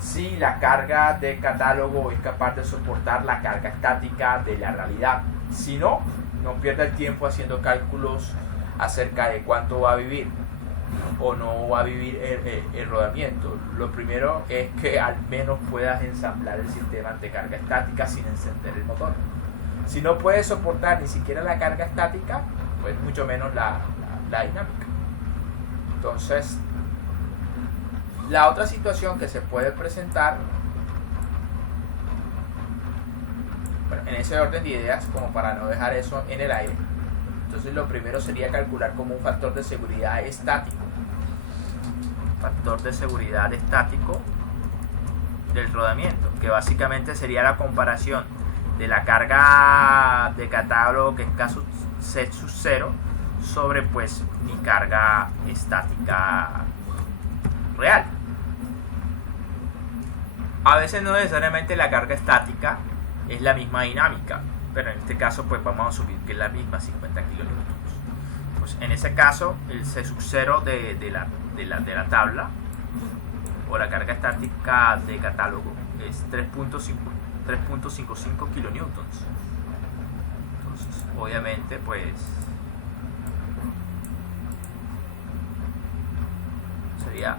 si la carga de catálogo es capaz de soportar la carga estática de la realidad. Si no pierda el tiempo haciendo cálculos acerca de cuánto va a vivir o no va a vivir el rodamiento. Lo primero es que al menos puedas ensamblar el sistema de carga estática sin encender el motor. Si no puedes soportar ni siquiera la carga estática, pues mucho menos la dinámica. Entonces, la otra situación que se puede presentar, bueno, en ese orden de ideas, como para no dejar eso en el aire, entonces lo primero sería calcular como un factor de seguridad estático. Factor de seguridad estático del rodamiento, que básicamente sería la comparación de la carga de catálogo, que es caso Z sub 0, sobre pues mi carga estática real. A veces no necesariamente la carga estática es la misma dinámica, pero en este caso pues vamos a asumir que es la misma, 50 kilonewtons. Pues en ese caso el C sub 0 de la tabla o la carga estática de catálogo es 3.55 kilonewtons. Entonces obviamente pues sería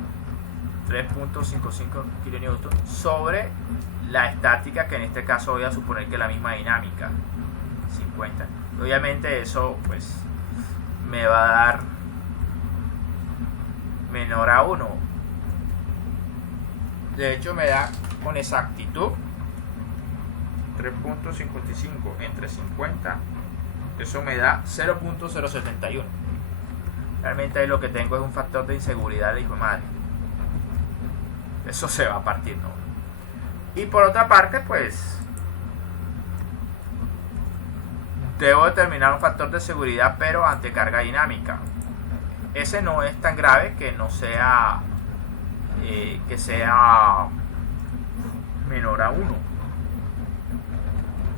3.55 kilonewtons sobre la estática, que en este caso voy a suponer que es la misma dinámica, 50. Obviamente eso pues me va a dar menor a 1. De hecho me da con exactitud 3.55 entre 50, eso me da 0.071. Realmente ahí lo que tengo es un factor de inseguridad de hijo de madre. Eso se va a partir, ¿no? Y por otra parte, pues debo determinar un factor de seguridad, pero ante carga dinámica. Ese no es tan grave que no sea que sea menor a 1.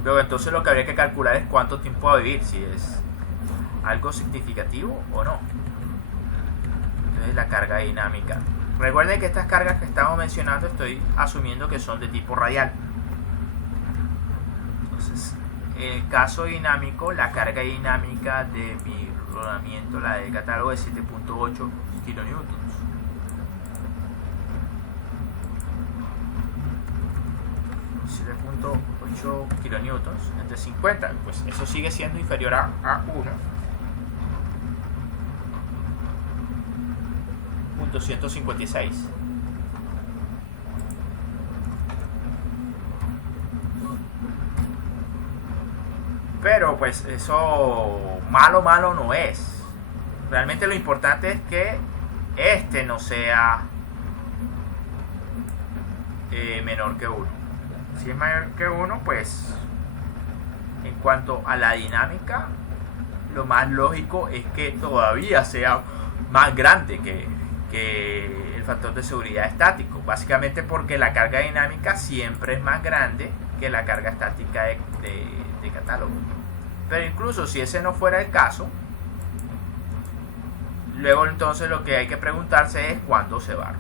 Luego entonces lo que habría que calcular es cuánto tiempo va a vivir, si es algo significativo o no. Entonces la carga dinámica. Recuerden que estas cargas que estamos mencionando estoy asumiendo que son de tipo radial. Entonces, en el caso dinámico, la carga dinámica de mi rodamiento, la del catálogo, es 7.8 kilonewtons. kilonewtons entre 50, pues eso sigue siendo inferior a 1.156. Pero pues eso malo no es. Realmente lo importante es que este no sea menor que 1. Si es mayor que 1, pues En cuanto a la dinámica, lo más lógico es que todavía sea más grande que el factor de seguridad estático, básicamente porque la carga dinámica siempre es más grande que la carga estática de catálogo. Pero incluso si ese no fuera el caso, luego entonces lo que hay que preguntarse es cuándo se va a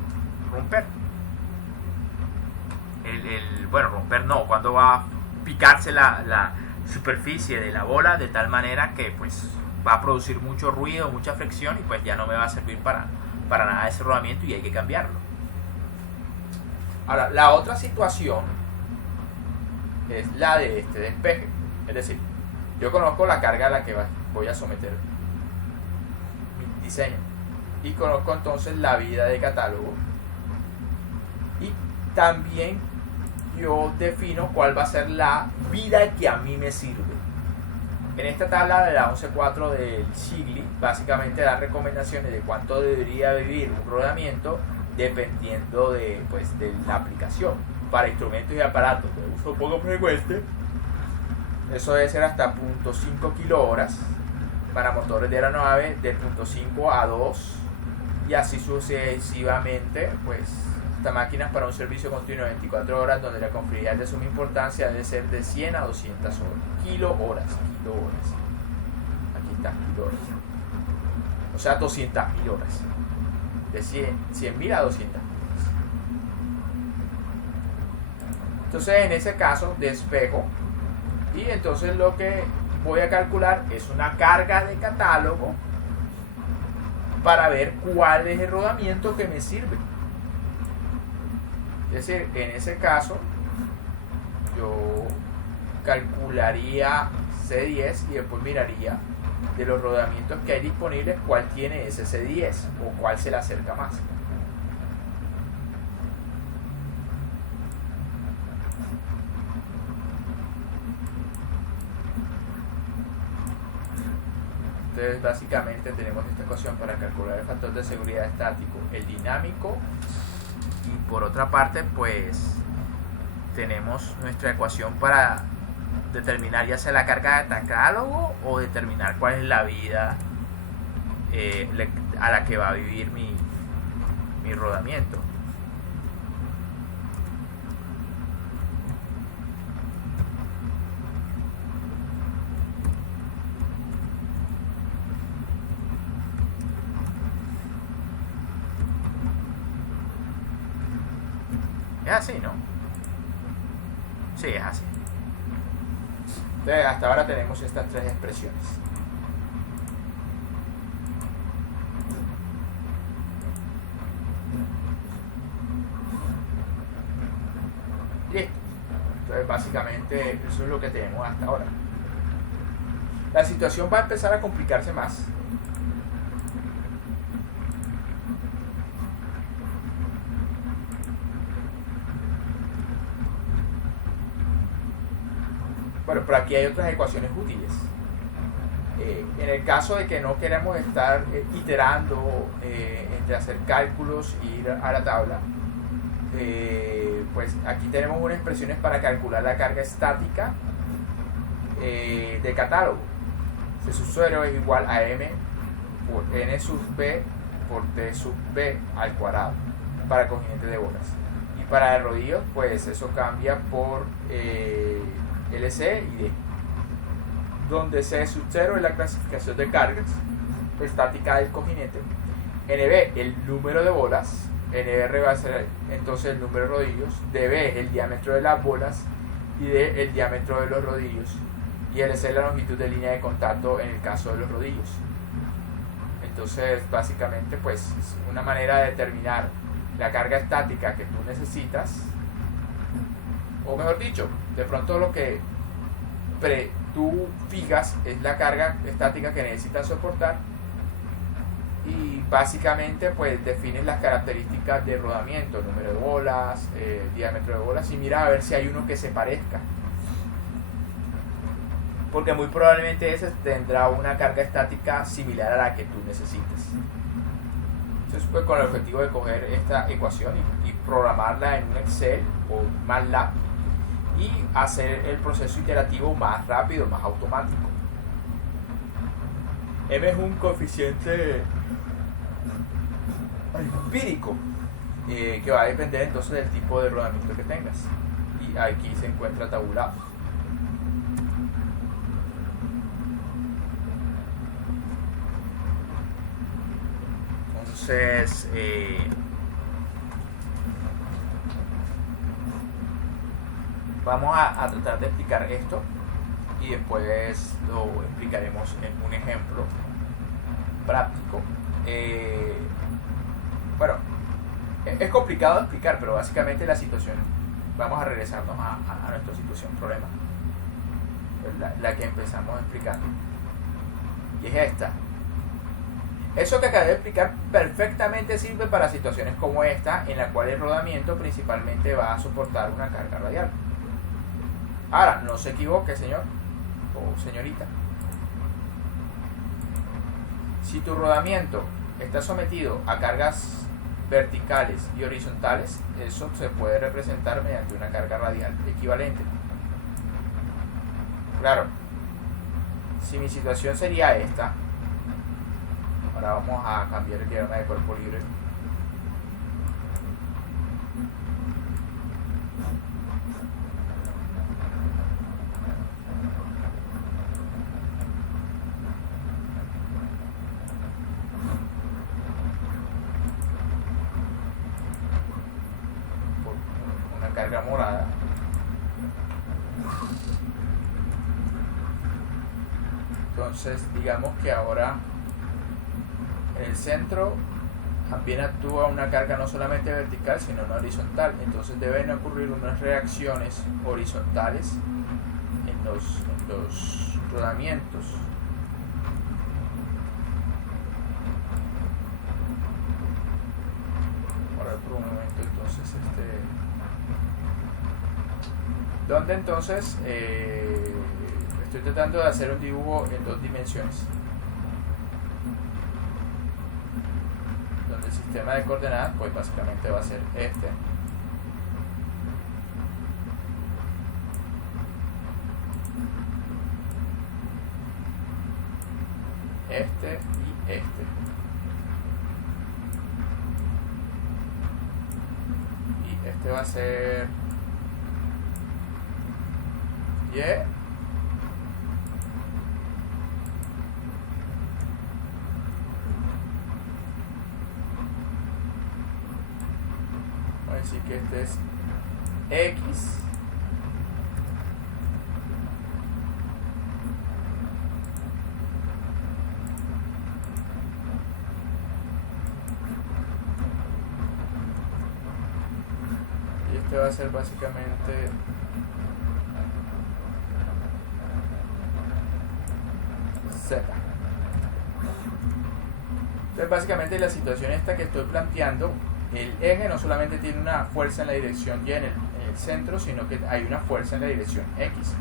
romper. Bueno, romper no, cuándo va a picarse la superficie de la bola de tal manera que pues va a producir mucho ruido, mucha fricción y pues ya no me va a servir para nada ese rodamiento y hay que cambiarlo. Ahora, la otra situación es la de este despeje. Es decir, yo conozco la carga a la que voy a someter mi diseño y conozco entonces la vida de catálogo y también yo defino cuál va a ser la vida que a mí me sirve. En esta tabla de la 11.4 del Shigli, básicamente da recomendaciones de cuánto debería vivir un rodamiento dependiendo de la aplicación. Para instrumentos y aparatos de uso poco frecuente, eso debe ser hasta 0.5 kilohoras. Para motores de aeronave de 0.5 a 2 y así sucesivamente, pues máquinas para un servicio continuo de 24 horas donde la confiabilidad de suma importancia debe ser de 100 a 200 horas. Kilohoras. Aquí está, kilohoras. O sea, 200.000 horas. De 100.000 a 200.000. Entonces, en ese caso, despejo. Y entonces lo que voy a calcular es una carga de catálogo para ver cuál es el rodamiento que me sirve. Es decir, en ese caso yo calcularía C10 y después miraría de los rodamientos que hay disponibles cuál tiene ese C10 o cuál se le acerca más. Entonces básicamente tenemos esta ecuación para calcular el factor de seguridad estático, el dinámico. Y por otra parte, pues tenemos nuestra ecuación para determinar ya sea la carga de catálogo o determinar cuál es la vida a la que va a vivir mi rodamiento. Es así, ¿no? Sí, es así. Entonces, hasta ahora tenemos estas tres expresiones. Listo. Entonces, básicamente, eso es lo que tenemos hasta ahora. La situación va a empezar a complicarse más. Bueno, pero aquí hay otras ecuaciones útiles. En el caso de que no queremos estar iterando entre hacer cálculos e ir a la tabla, pues aquí tenemos unas expresiones para calcular la carga estática de catálogo. C sub 0 es igual a m por n sub b por t sub b al cuadrado para congénere de bolas. Y para el rodillo, pues eso cambia por LC y D, donde C sub 0 es la clasificación de cargas estática del cojinete, NB el número de bolas, NR va a ser entonces el número de rodillos, DB es el diámetro de las bolas y D el diámetro de los rodillos y LC es la longitud de línea de contacto en el caso de los rodillos. Entonces básicamente pues es una manera de determinar la carga estática que tú necesitas, o mejor dicho, de pronto lo que tú fijas es la carga estática que necesitas soportar y básicamente pues defines las características de rodamiento, número de bolas, diámetro de bolas y mira a ver si hay uno que se parezca, porque muy probablemente ese tendrá una carga estática similar a la que tú necesites. Entonces pues con el objetivo de coger esta ecuación y programarla en un Excel o MATLAB, y hacer el proceso iterativo más rápido, más automático. M es un coeficiente empírico que va a depender entonces del tipo de rodamiento que tengas, y aquí se encuentra tabulado. Entonces vamos a tratar de explicar esto y después lo explicaremos en un ejemplo práctico. Bueno, es complicado de explicar, pero básicamente la situación, vamos a regresarnos a nuestra situación problema, la que empezamos explicando, y es esta. Eso que acabé de explicar perfectamente sirve para situaciones como esta, en la cual el rodamiento principalmente va a soportar una carga radial. Ahora, no se equivoque, señor o señorita. Si tu rodamiento está sometido a cargas verticales y horizontales, eso se puede representar mediante una carga radial equivalente. Claro, si mi situación sería esta, ahora vamos a cambiar el diagrama de cuerpo libre. Carga morada. Entonces digamos que ahora en el centro también actúa una carga no solamente vertical sino una horizontal, entonces deben ocurrir unas reacciones horizontales en los rodamientos. Ahora por un momento entonces donde entonces estoy tratando de hacer un dibujo en 2 dimensiones, donde el sistema de coordenadas pues básicamente va a ser este, y este, y este va a ser Y, vamos a decir que este es X, y este va a ser básicamente Z. Entonces básicamente la situación esta que estoy planteando, el eje no solamente tiene una fuerza en la dirección Y en el centro, sino que hay una fuerza en la dirección X,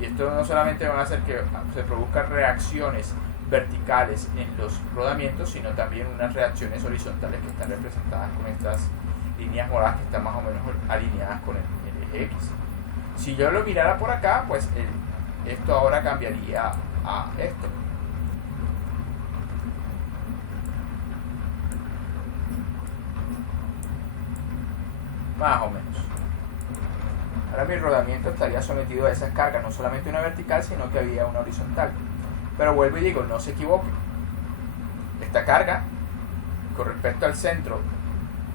y esto no solamente va a hacer que se produzcan reacciones verticales en los rodamientos, sino también unas reacciones horizontales que están representadas con estas líneas moradas que están más o menos alineadas con el eje X. Si yo lo mirara por acá, pues esto ahora cambiaría a esto. Más o menos. Ahora mi rodamiento estaría sometido a esas cargas, no solamente una vertical, sino que había una horizontal. Pero vuelvo y digo, no se equivoquen. Esta carga, con respecto al centro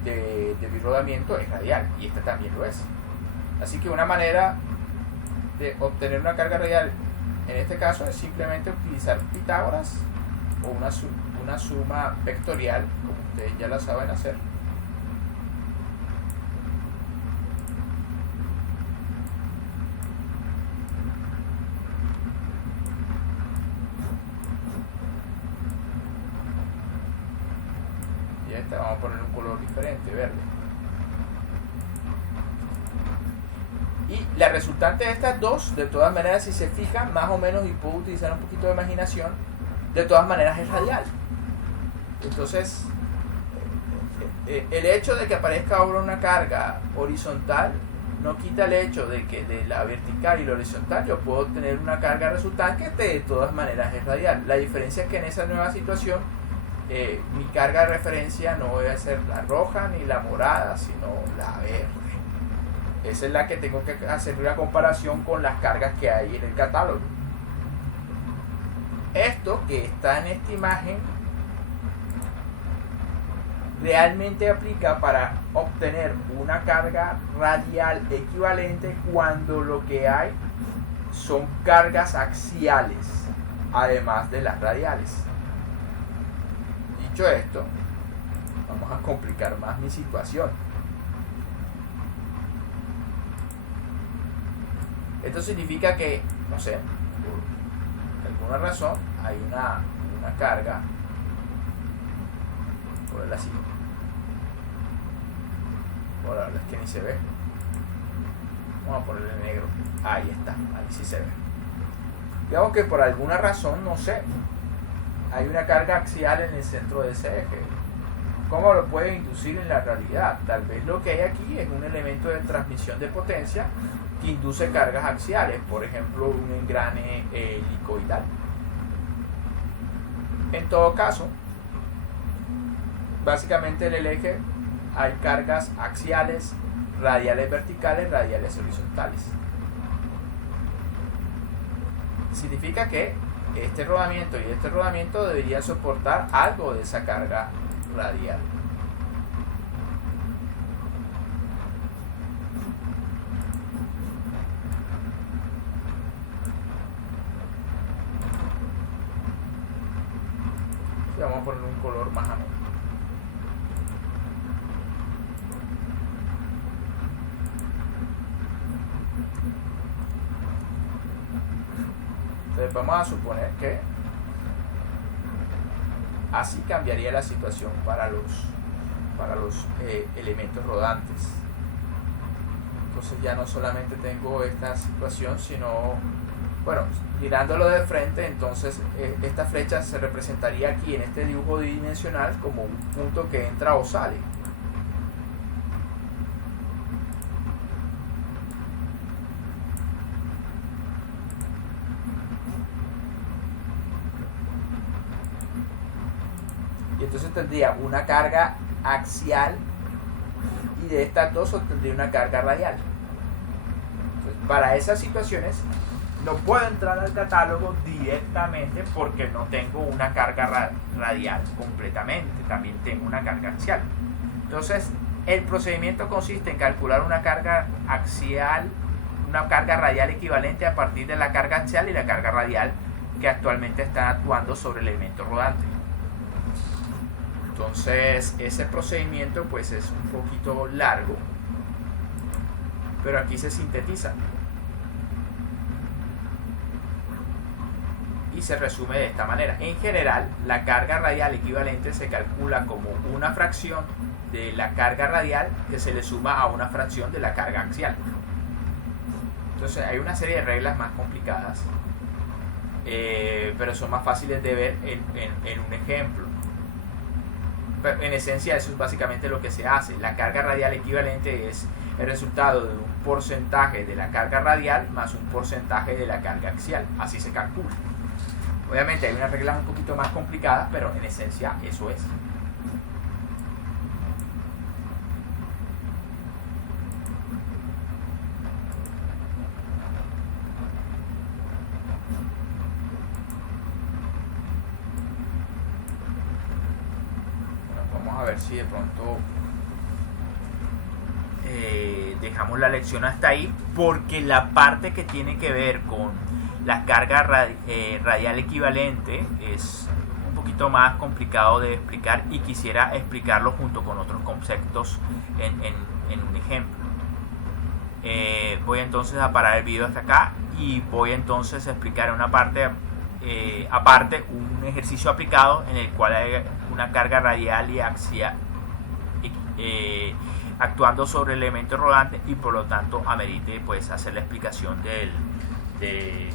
de mi rodamiento, es radial, y esta también lo es. Así que una manera de obtener una carga radial en este caso es simplemente utilizar Pitágoras o una suma vectorial, como ustedes ya la saben hacer. Y esta vamos a poner un color diferente, verde. Y la resultante de estas dos, de todas maneras, si se fijan, más o menos, y puedo utilizar un poquito de imaginación, de todas maneras es radial. Entonces, el hecho de que aparezca ahora una carga horizontal no quita el hecho de que de la vertical y la horizontal yo puedo tener una carga resultante que de todas maneras es radial. La diferencia es que en esa nueva situación mi carga de referencia no va a ser la roja ni la morada, sino la verde. Esa es la que tengo que hacer una comparación con las cargas que hay en el catálogo. Esto que está en esta imagen realmente aplica para obtener una carga radial equivalente cuando lo que hay son cargas axiales, además de las radiales. Dicho esto, vamos a complicar más mi situación. Esto significa que, no sé, por alguna razón hay una carga, por el así. Por ahora es que ni se ve. Vamos a ponerle negro. Ahí está, ahí sí se ve. Digamos que por alguna razón, no sé, hay una carga axial en el centro de ese eje. ¿Cómo lo puede inducir en la realidad? Tal vez lo que hay aquí es un elemento de transmisión de potencia que induce cargas axiales, por ejemplo un engrane helicoidal. En todo caso, básicamente en el eje hay cargas axiales, radiales verticales, radiales horizontales. Significa que este rodamiento y este rodamiento deberían soportar algo de esa carga radial. Y vamos a poner un color más ameno. Entonces vamos a suponer que así cambiaría la situación para los elementos rodantes. Entonces ya no solamente tengo esta situación, sino, bueno, mirándolo de frente, entonces esta flecha se representaría aquí en este dibujo bidimensional como un punto que entra o sale. Y entonces tendría una carga axial y de estas dos obtendría una carga radial. Entonces, para esas situaciones no puedo entrar al catálogo directamente porque no tengo una carga radial completamente, también tengo una carga axial. Entonces el procedimiento consiste en calcular una carga axial, una carga radial equivalente a partir de la carga axial y la carga radial que actualmente están actuando sobre el elemento rodante. Entonces ese procedimiento pues es un poquito largo, pero aquí se sintetiza y se resume de esta manera. En general, la carga radial equivalente se calcula como una fracción de la carga radial que se le suma a una fracción de la carga axial. Entonces hay una serie de reglas más complicadas, pero son más fáciles de ver en un ejemplo. Pero en esencia eso es básicamente lo que se hace. La carga radial equivalente es el resultado de un porcentaje de la carga radial más un porcentaje de la carga axial. Así se calcula. Obviamente hay unas reglas un poquito más complicadas, pero en esencia eso es. A ver si de pronto dejamos la lección hasta ahí, porque la parte que tiene que ver con la carga radial equivalente es un poquito más complicado de explicar y quisiera explicarlo junto con otros conceptos en un ejemplo. Voy entonces a parar el video hasta acá y voy entonces a explicar una parte aparte un ejercicio aplicado en el cual hay una carga radial y axial actuando sobre el elemento rodante y por lo tanto amerite pues hacer la explicación de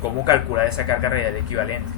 cómo calcular esa carga radial equivalente.